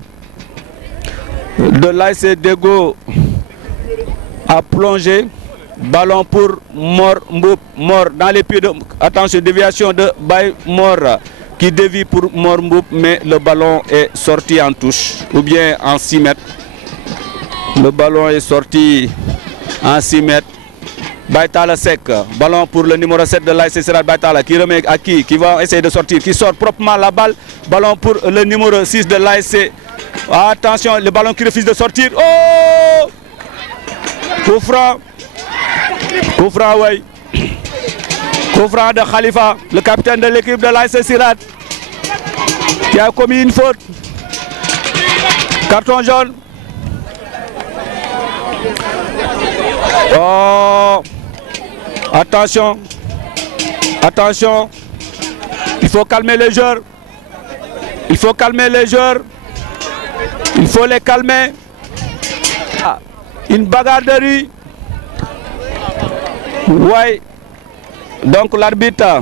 de l'AS Deggo a plongé. Ballon pour Mor Mboup. Mor dans les pieds de. Attention, déviation de Baye Mor qui dévie pour Mor Mboup, mais le ballon est sorti en touche ou bien en 6 mètres. Le ballon est sorti en 6 mètres. Baye Talla sec. Ballon pour le numéro 7 de l'AS Sirat, Baye Talla qui remet à qui va essayer de sortir, qui sort proprement la balle. Ballon pour le numéro 6 de l'AS. Attention, le ballon qui refuse de sortir. Oh! Coup franc, oui. Coup franc de Khalifa, le capitaine de l'équipe de l'AS Sirat, qui a commis une faute. Carton jaune. Oh, attention, attention. Il faut calmer les joueurs. Il faut calmer les joueurs. Il faut les calmer. Une bagarre de rue. Ouais. Donc l'arbitre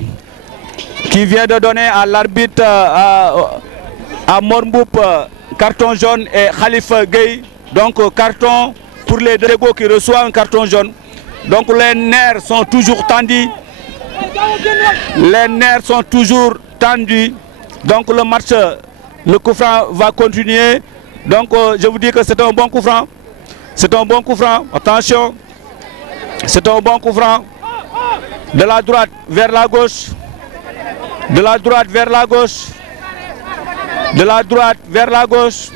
qui vient de donner à l'arbitre à Mormboup carton jaune et Khalifa Gueye. Donc carton pour les Dégos qui reçoivent un carton jaune. Donc les nerfs sont toujours tendus. Les nerfs sont toujours tendus. Donc le match, le coup franc va continuer. Donc je vous dis que c'est un bon coup franc. C'est un bon coup franc. Attention. C'est un bon coup franc. De la droite vers la gauche. De la droite vers la gauche. De la droite vers la gauche.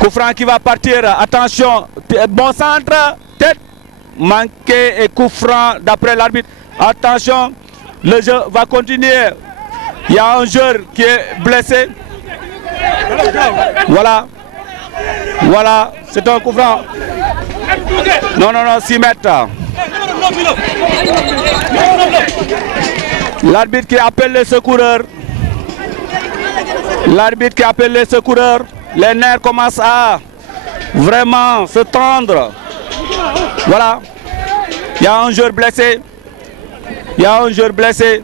Coup franc qui va partir. Attention. Bon centre. Tête. Manqué et coup franc d'après l'arbitre. Attention. Le jeu va continuer. Il y a un joueur qui est blessé. Voilà. Voilà. C'est un coup franc. Non, 6 mètres. L'arbitre qui appelle les secoureurs. L'arbitre qui appelle les secoureurs. Les nerfs commencent à vraiment se tendre. Voilà. Il y a un joueur blessé. Il y a un joueur blessé.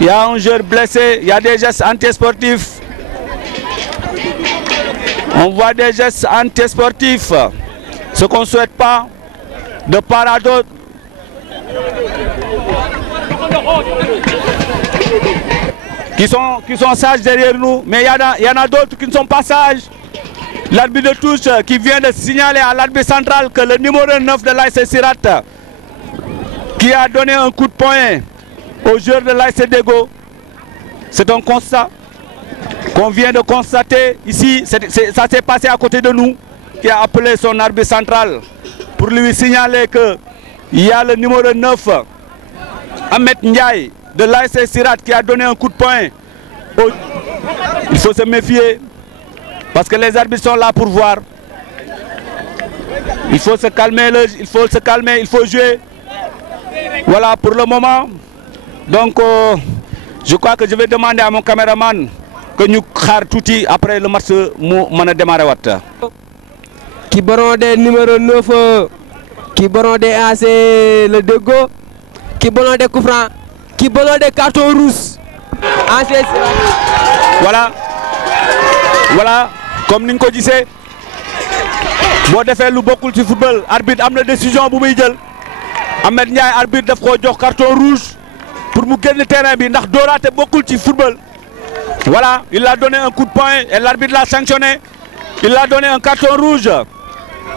Il y a un joueur blessé. Il y a des gestes antisportifs. On voit des gestes antisportifs. Ce qu'on ne souhaite pas. De part à d'autre. Qui sont sages derrière nous. Mais il y en a d'autres qui ne sont pas sages. L'arbitre de touche qui vient de signaler à l'arbitre central que le numéro 9 de l'AS Sirat, qui a donné un coup de poing au joueur de l'AS Déggo, c'est un constat qu'on vient de constater ici. Ça s'est passé à côté de nous, qui a appelé son arbitre central pour lui signaler qu'il y a le numéro 9, Ahmed Ndiaye de l'AS Sirat, qui a donné un coup de poing. Il faut se méfier. Parce que les arbitres sont là pour voir. Il faut se calmer, il faut jouer. Voilà pour le moment. Donc, je crois que je vais demander à mon caméraman que nous khar touti après le match nous démarrer. Qui borondé numéro 9, qui borondé AC le Déggo, qui borondé coup franc, qui borondé carton rouge. Voilà. Voilà. Comme nous le disons, si on fait le beaucoup de football, l'arbitre a une décision pour nous. Ahmed Ndiaye, arbitre, a un carton rouge pour nous gagner le terrain. Il a beaucoup de football. Voilà, il a donné un coup de poing et l'arbitre l'a sanctionné. Il a donné un carton rouge.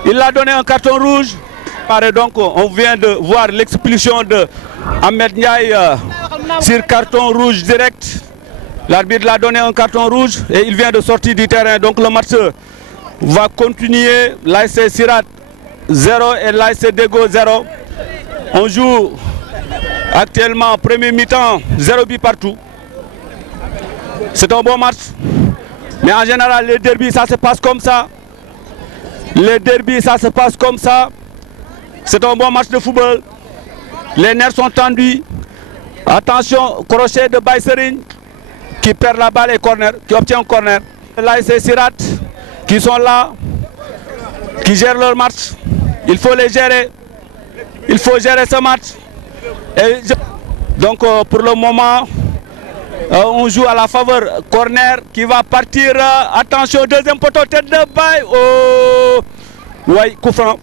Il a donné un carton rouge. Donc, on vient de voir l'expulsion de Ahmed Ndiaye sur carton rouge direct. L'arbitre l'a donné un carton rouge et il vient de sortir du terrain. Donc le match va continuer. L'AS Sirat 0 et l'AS Déggo 0. On joue actuellement premier mi-temps 0 but partout. C'est un bon match. Mais en général les derbys ça se passe comme ça. Les derbys ça se passe comme ça. C'est un bon match de football. Les nerfs sont tendus. Attention, crochet de Baïserine qui perd la balle et corner, qui obtient un corner. Là, c'est Sirat qui sont là, qui gèrent leur match. Il faut les gérer. Il faut gérer ce match. Donc, pour le moment, on joue à la faveur. Corner qui va partir. Attention, deuxième poteau, tête de bail. Oh, oui, coup franc.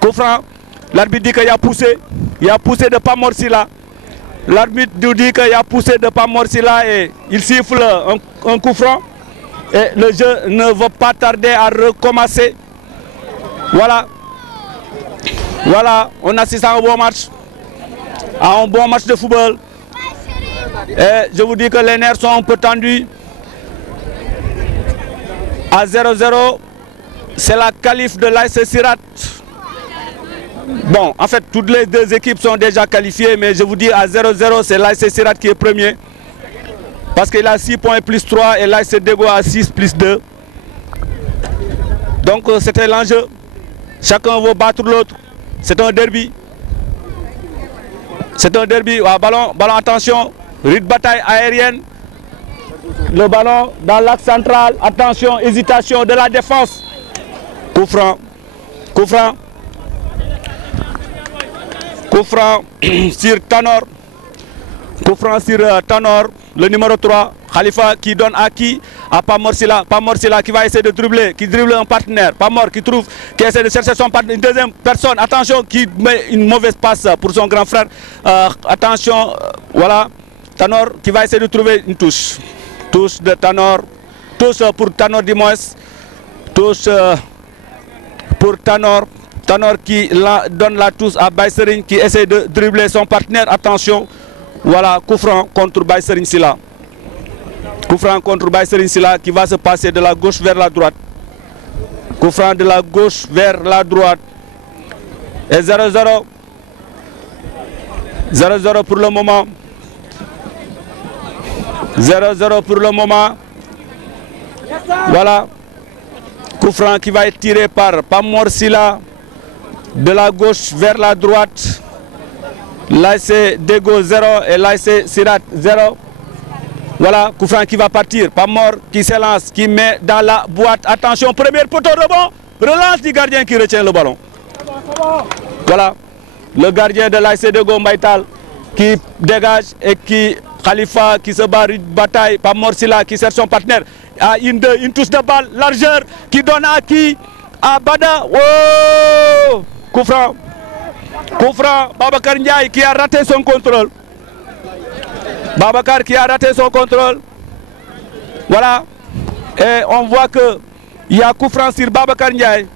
Coup franc. L'arbitre dit qu'il a poussé. Il a poussé de pas Morsila. L'arbitre nous dit qu'il a poussé de pas Morsila et il siffle un coup franc. Et le jeu ne va pas tarder à recommencer. Voilà. Voilà, on assiste à un bon match. À un bon match de football. Et je vous dis que les nerfs sont un peu tendus. À 0-0, c'est la qualif de l'AS Sirat. Bon, en fait, toutes les deux équipes sont déjà qualifiées, mais je vous dis à 0-0, c'est l'AS Sirat qui est premier. Parce qu'il a 6 points plus 3 et l'AS Déggo a 6 plus 2. Donc c'était l'enjeu. Chacun veut battre l'autre. C'est un derby. C'est un derby. Ah, ballon, attention. Rythme bataille aérienne. Le ballon dans l'axe central. Attention, hésitation de la défense. Coup franc. Coup franc. Coup franc sur Tanor. Coup franc sur Tanor. Le numéro 3. Khalifa qui donne à qui? À Pamor Sila. Pamor Sila qui va essayer de dribbler, qui dribble un partenaire. Pamor qui essaie de chercher son partenaire. Une deuxième personne. Attention, qui met une mauvaise passe pour son grand frère. Attention, voilà. Tanor qui va essayer de trouver une touche. Touche de Tanor. Touche pour Tanor Dimoes. Touche pour Tanor. Tanor qui donne la touche à Baïserine qui essaie de dribbler son partenaire. Attention. Voilà, coup franc contre Baïserine Sila. Coup franc contre Baïserine Sila qui va se passer de la gauche vers la droite. Coup franc de la gauche vers la droite. Et 0-0. 0-0 pour le moment. 0-0 pour le moment. Voilà. Coup franc qui va être tiré par Pamor Sila. De la gauche vers la droite. L'ASC Dego 0 et l'ASC Sirat 0. Voilà, coup franc qui va partir. Pamor qui s'élance, qui met dans la boîte. Attention, premier poteau rebond. Relance du gardien qui retient le ballon. Voilà, le gardien de l'ASC Dego Mbaïtal qui dégage et qui Khalifa qui se bat une bataille. Pamor Sila qui cherche son partenaire. À une touche de balle, largeur qui donne à qui? À Bada. Oh! Coup franc. Coup franc, Babacar Ndiaye qui a raté son contrôle. Babacar qui a raté son contrôle. Voilà. Et on voit que il y a coup franc sur Babacar Ndiaye.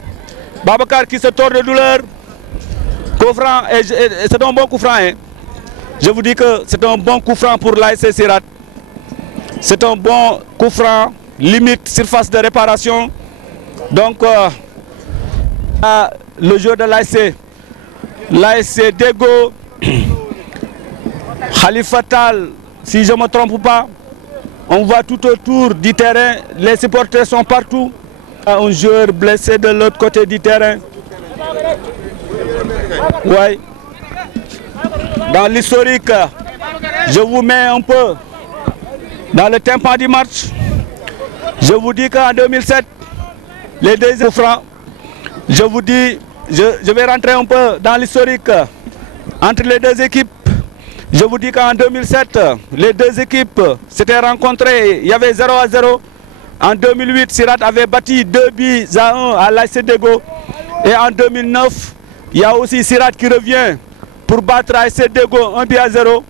Babacar qui se tord de douleur. Coup franc, et c'est un bon coup franc. Hein. Je vous dis que c'est un bon coup franc pour l'ASC Sirat. C'est un bon coup franc, limite surface de réparation. Donc, le jeu de l'ASC Dego, Khalifa Tal, si je ne me trompe pas, on voit tout autour du terrain, les supporters sont partout. Un joueur blessé de l'autre côté du terrain. Ouais. Dans l'historique, je vous mets un peu dans le tympan du match. Je vous dis qu'en 2007, les deux coups francs, je vous dis, je vais rentrer un peu dans l'historique entre les deux équipes. Je vous dis qu'en 2007, les deux équipes s'étaient rencontrées, il y avait 0-0. En 2008, Sirat avait battu 2-1 à l'ASC Dego. Et en 2009, il y a aussi Sirat qui revient pour battre l'ASC Dego 1-0.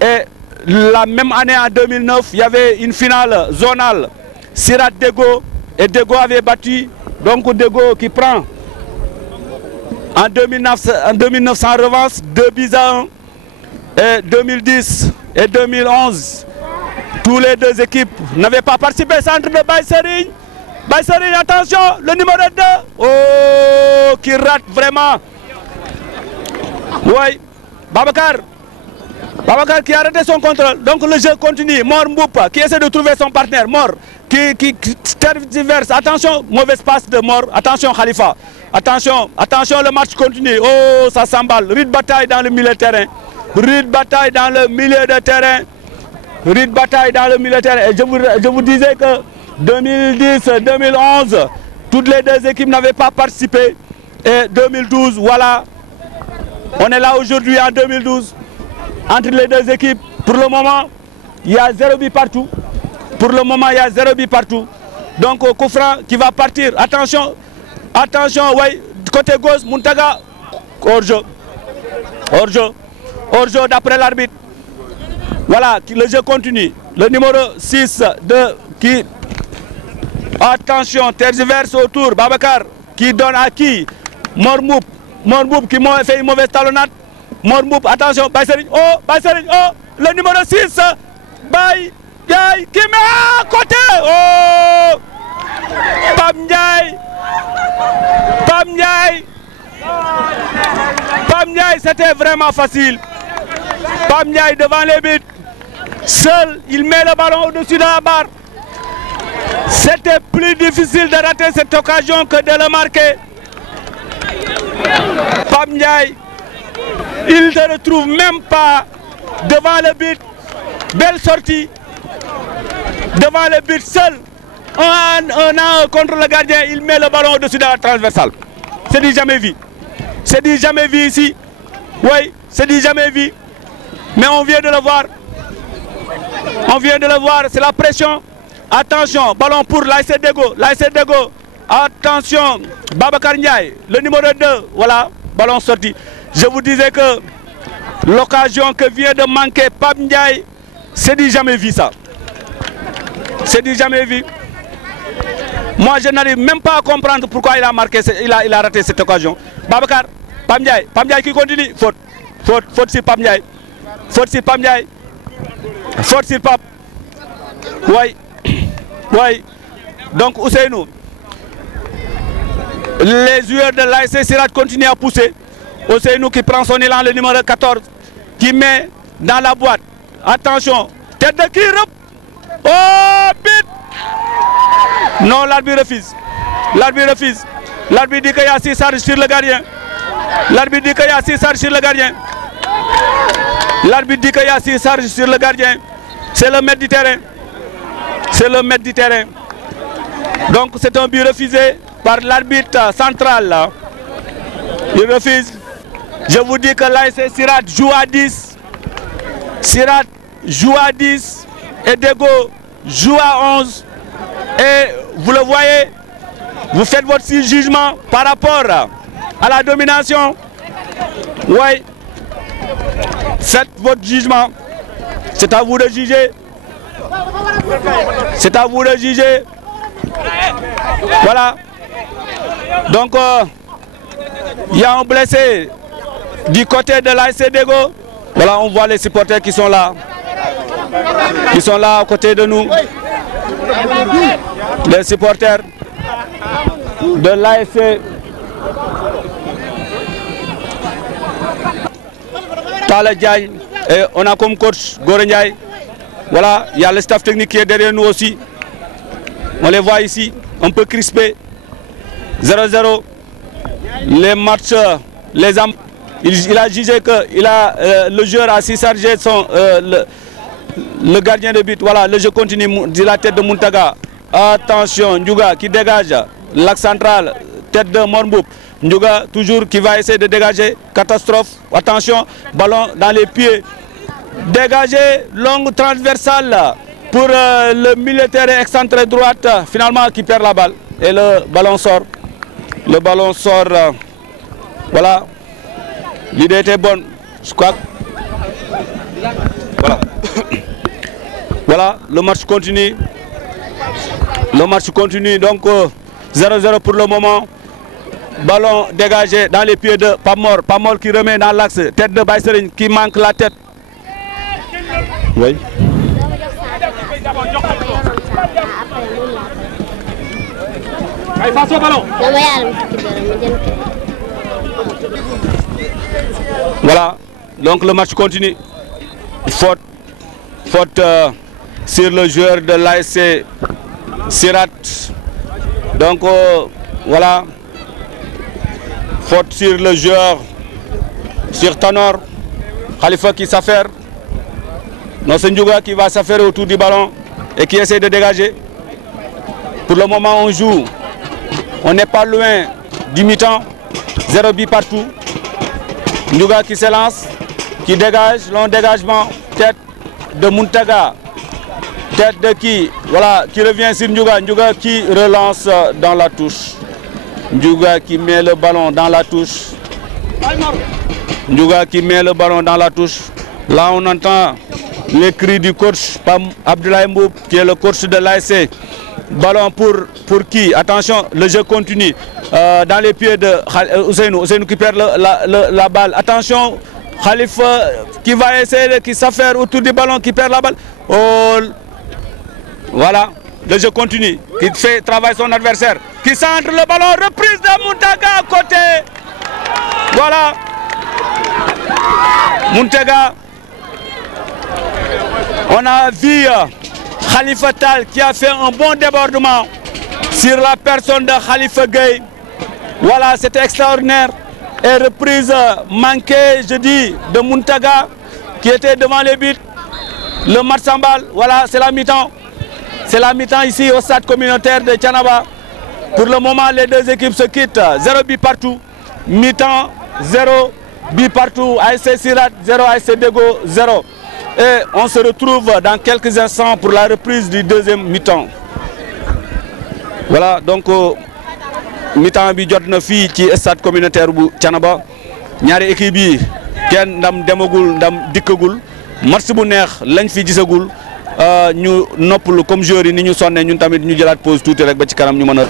Et la même année, en 2009, il y avait une finale zonale. Sirat Dego et Dego avait battu, donc Dego qui prend en 2009 sans revanche 2-1. Et 2010 et 2011, tous les deux équipes n'avaient pas participé. Centre de Baïserine. Baïserine, attention, le numéro 2. Oh, qui rate vraiment. Oui, Babacar. Babacar qui a arrêté son contrôle. Donc le jeu continue. Mor Mboupa qui essaie de trouver son partenaire. Mor qui tergiverse. Attention, mauvaise passe de Mor. Attention Khalifa. Attention, attention, le match continue. Oh, ça s'emballe. Rude bataille dans le milieu de terrain. Rude bataille dans le milieu de terrain. Rude bataille dans le milieu de terrain. Et je vous disais que 2010-2011, toutes les deux équipes n'avaient pas participé. Et 2012, voilà. On est là aujourd'hui en 2012. Entre les deux équipes, pour le moment, il y a 0 but partout. Pour le moment, il y a 0 but partout. Donc, coup franc qui va partir. Attention, attention, oui. Côté gauche, Muntaga, hors-jeu. Hors-jeu. Hors-jeu d'après l'arbitre. Voilà, le jeu continue. Le numéro 6 qui... Attention, tergiverse autour. Babacar qui donne à qui? Mormoup. Mormoup qui fait une mauvaise talonnade. Mormoup, attention, Baïserine. Oh, Baïserine, oh, le numéro 6. Baï, Ndiaye qui met à côté. Oh, Pam Ndiaye. Pam Ndiaye. Pam Ndiaye, c'était vraiment facile. Pam Ndiaye devant les buts. Seul, il met le ballon au-dessus de la barre. C'était plus difficile de rater cette occasion que de le marquer. Pam Ndiaye, il ne se retrouve même pas devant le but. Belle sortie. devant le but seul, un contre le gardien, il met le ballon au-dessus de la transversale. C'est du jamais vu. C'est du jamais vu ici. Oui, c'est du jamais vu. Mais on vient de le voir. On vient de le voir, c'est la pression. Attention, ballon pour l'ASC Deggo. L'ASC Deggo. Attention, Babacar Ndiaye, le numéro 2. Voilà, ballon sorti. Je vous disais que l'occasion que vient de manquer Pape Ndiaye, c'est du jamais vu ça. C'est du jamais vu. Moi, je n'arrive même pas à comprendre pourquoi il a marqué, il a raté cette occasion. Babacar, Pape Ndiaye qui continue. Faute sur Pape Ndiaye. Faute sur Pape Ndiaye. Faute sur Pape. Oui. Oui. Donc, Ousseynou, les joueurs de l'ASC Sirat continuent à pousser. Ousseynou qui prend son élan, le numéro 14, qui met dans la boîte. Attention, tête de qui? Oh, but! Non, l'arbitre refuse. L'arbitre refuse. L'arbitre dit qu'il y a 6 charges sur le gardien. L'arbitre dit qu'il y a 6 charges sur le gardien. L'arbitre dit qu'il y a 6 charges sur le gardien. C'est le maître du terrain. C'est le maître du terrain. Donc c'est un but refusé par l'arbitre central. Là. Il refuse. Je vous dis que l'ASC Sirat joue à 10. Sirat joue à 10 et Deggo joue à 11. Et vous le voyez, vous faites votre jugement par rapport à la domination. Oui. Faites votre jugement. C'est à vous de juger. C'est à vous de juger. Voilà. Donc, il y a un blessé du côté de l'ASC Deggo. Voilà, on voit les supporters qui sont là. Qui sont là à côté de nous. Les supporters de l'ASC Tala Diagne, et on a comme coach Gore Ndiaye. Voilà, il y a le staff technique qui est derrière nous aussi. On les voit ici, un peu crispés. 0-0. Les matchs, il a jugé que le joueur a si chargé le gardien de but. Voilà, le jeu continue de la tête de Muntaga. Attention, Ndiouga qui dégage l'axe central, tête de Mormboup. Ndiouga toujours qui va essayer de dégager. Catastrophe. Attention, ballon dans les pieds. Dégagé, longue transversale pour le militaire excentré droite. Finalement, qui perd la balle. Et le ballon sort. Le ballon sort. Voilà. L'idée était bonne. Je crois. Voilà. Voilà, le match continue. Le match continue, donc 0-0 pour le moment. Ballon dégagé dans les pieds de Pamor. Pamor qui remet dans l'axe. Tête de Baïserine qui manque la tête. Oui. Voilà, donc le match continue. Faute sur le joueur de l'ASC Sirat. Donc voilà, faute sur le joueur, sur Tanor. Khalifa qui s'affaire. Non, c'est Ndiouga qui va s'affairer autour du ballon et qui essaie de dégager. Pour le moment, on joue. On n'est pas loin du mi-temps. 0 but partout. Ndiouga qui s'élance, qui dégage, long dégagement, tête de Muntaga. Tête de qui? Voilà, qui revient sur Ndiouga. Ndiouga qui relance dans la touche. Ndiouga qui met le ballon dans la touche. Ndiouga qui met le ballon dans la touche. Là, on entend les cris du coach Abdoulaye Mboub, qui est le coach de l'ASC. Ballon pour qui? Attention, le jeu continue. Dans les pieds de Ousseynou. Ousseynou qui perd la balle. Attention, Khalifa qui va essayer, qui s'affaire autour du ballon, qui perd la balle. Oh, voilà, le jeu continue. Qui fait travailler son adversaire. Qui centre le ballon. Reprise de Muntaga à côté. Voilà. Muntaga. On a vu Khalifa Tal qui a fait un bon débordement sur la personne de Khalifa Gueye. Voilà, c'était extraordinaire. Et reprise manquée, je dis, de Muntaga qui était devant les buts. Le match s'emballe. Voilà, c'est la mi-temps. C'est la mi-temps ici au stade communautaire de Thiénaba. Pour le moment, les deux équipes se quittent. 0 but partout. Mi-temps, 0 but partout. ASC Sirat, 0 ASC Deggo, 0. Et on se retrouve dans quelques instants pour la reprise du deuxième mi-temps. Voilà, donc mi-temps bi jot na fii ci stade communautaire bu Thiénaba. Ñaari équipe yi kenn ndam demagul ndam dikkagul. Match bu neex lañ fi gisagul. Ñu noppalu comme joueurs yi ni ñu sonné ñun tamit ñu jëlaat pause tuuti rek ba ci kanam ñu mën a.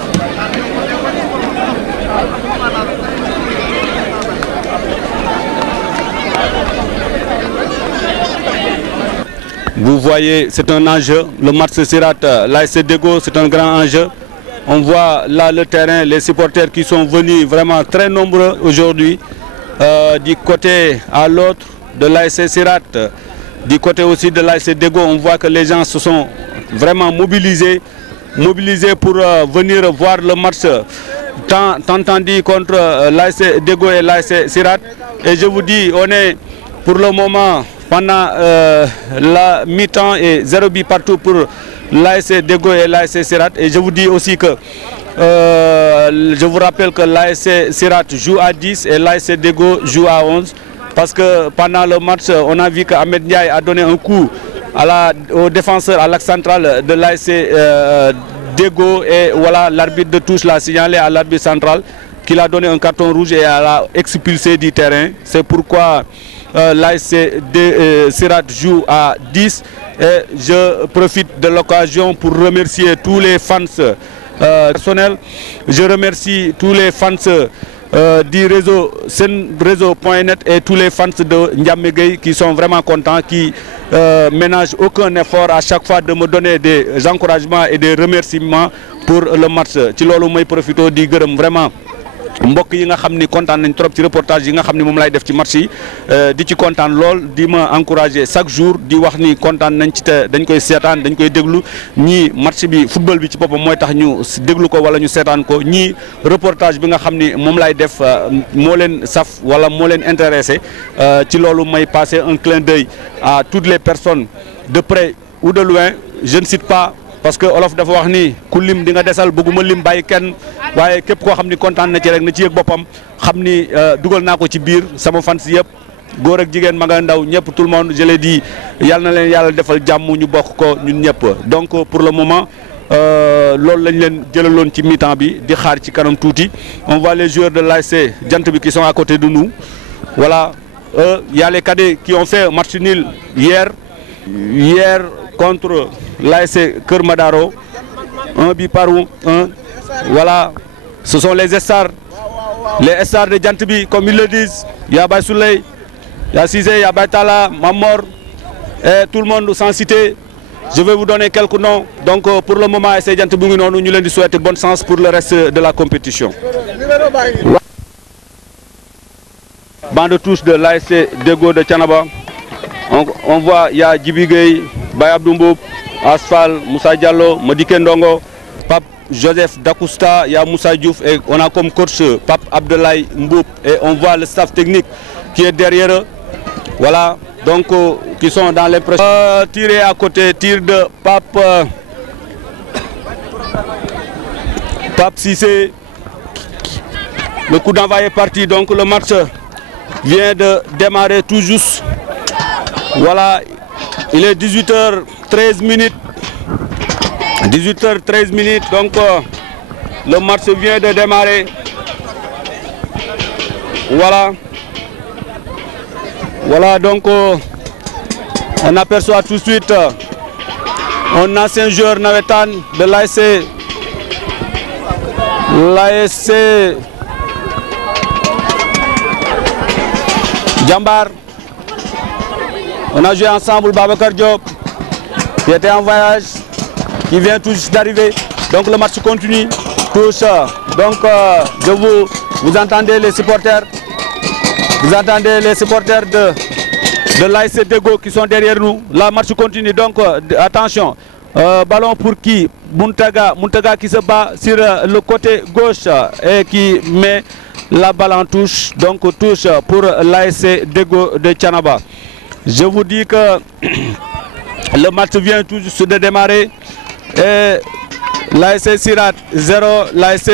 Vous voyez, c'est un enjeu. Le match Sirat, l'ASC Deggo, c'est un grand enjeu. On voit là le terrain, les supporters qui sont venus vraiment très nombreux aujourd'hui, du côté à l'autre de l'ASC Sirat, du côté aussi de l'ASC Deggo. On voit que les gens se sont vraiment mobilisés pour venir voir le match tant entendu contre l'ASC Deggo et l'ASC Sirat. Et je vous dis, on est pour le moment pendant la mi-temps et 0 but partout pour l'ASC Deggo et l'ASC Sirat. Et je vous dis aussi que je vous rappelle que l'ASC Sirat joue à 10 et l'ASC Deggo joue à 11. Parce que pendant le match, on a vu qu'Ahmed Ndiaye a donné un coup au défenseur, à l'axe central de l'ASC Deggo. Et voilà, l'arbitre de touche l'a signalé à l'arbitre central qu'il a donné un carton rouge et l'a expulsé du terrain. C'est pourquoi l'ASC Sirat joue à 10. Et je profite de l'occasion pour remercier tous les fans personnels. Je remercie tous les fans du réseau Senreseau.net et tous les fans de Ndiamé Gueye qui sont vraiment contents, qui ménagent aucun effort à chaque fois de me donner des encouragements et des remerciements pour le match. Ci loolu may profito di gërëm vraiment mbokk yi nga xam ni kontaan nañ trop ci reportage yi nga xam ni moom lay def ci match yi di ci kontaan lool di ma encourager chaque jour di wax ni kontaan nañ ci te dañ koy seetaan dañ koy déglu ñii match bi football bi ci boppam mooy tax ñu déglu ko wala ñu seetaan ko ñii reportage bi nga xam ni moom lay def moo leen saf wala moo leen intéressé ci loolu may passer un clin d'œil à toutes les personnes de près ou de loin. Je ne cite pas parce que olof dafa wax ni ku lim di nga desal bëgguma lim bàyyi kenn waaye képp koo xam ni kontaan na ci rek na ci yëg boppam xam ni dugal naa ko ci biir sama fans yëpp góor ak jigéen mag ak ndaw ñëpp tout le monde je l'ai dit yal na leen yàlla defal jàmm ñu bokk ko ñun ñëpp. Donc pour le moment loolu lañ leen jëlaloon ci mi-temps bi di xaar ci kanam tuuti on voit les joueurs de l'ASC Jant bi qui sont à côté de nous. Voilà, il y a les cadets qui ont fait un match nul hier contre l'ASC Keur Madaro, 1 but par 1. Voilà, ce sont les stars de Djantbi, comme ils le disent. Il y a Baye Souley, il y a Cissé, il y a Baitala, Mamor, et tout le monde sans citer. Je vais vous donner quelques noms. Donc pour le moment, ASC Djantbi, nous leur souhaitons bonne chance pour le reste de la compétition. Banc de touche de l'ASC Deggo de Thiénaba. On voit, il y a Djibi Gueye, Baye Abdoumbou, Asfal, Moussa Diallo, Modiké Ndongo, Pape Joseph Dakusta, il y a Moussa Diouf et on a comme coach Pape Abdoulaye Mboup et on voit le staff technique qui est derrière eux. Voilà, donc qui sont dans les prochains. Tiré à côté, tir de Pape Cissé. Le coup d'envoi est parti, donc le match vient de démarrer tout juste. Voilà, il est 18h13 minutes. 18h13 minutes, donc le match vient de démarrer. Voilà, donc on aperçoit tout de suite un ancien joueur navétane de l'ASC Jambar. On a joué ensemble, Babacar Diop, qui était en voyage, qui vient tout juste d'arriver. Donc le match continue, touche. Donc vous entendez les supporters. Vous entendez les supporters de l'ASC Deggo qui sont derrière nous. Le match continue, donc attention. Ballon pour qui? Muntaga qui se bat sur le côté gauche et qui met la balle en touche. Donc touche pour l'ASC Deggo de Thiénaba. Je vous dis que le match vient tout juste de démarrer. et l'ASC Sirat 0, l'ASC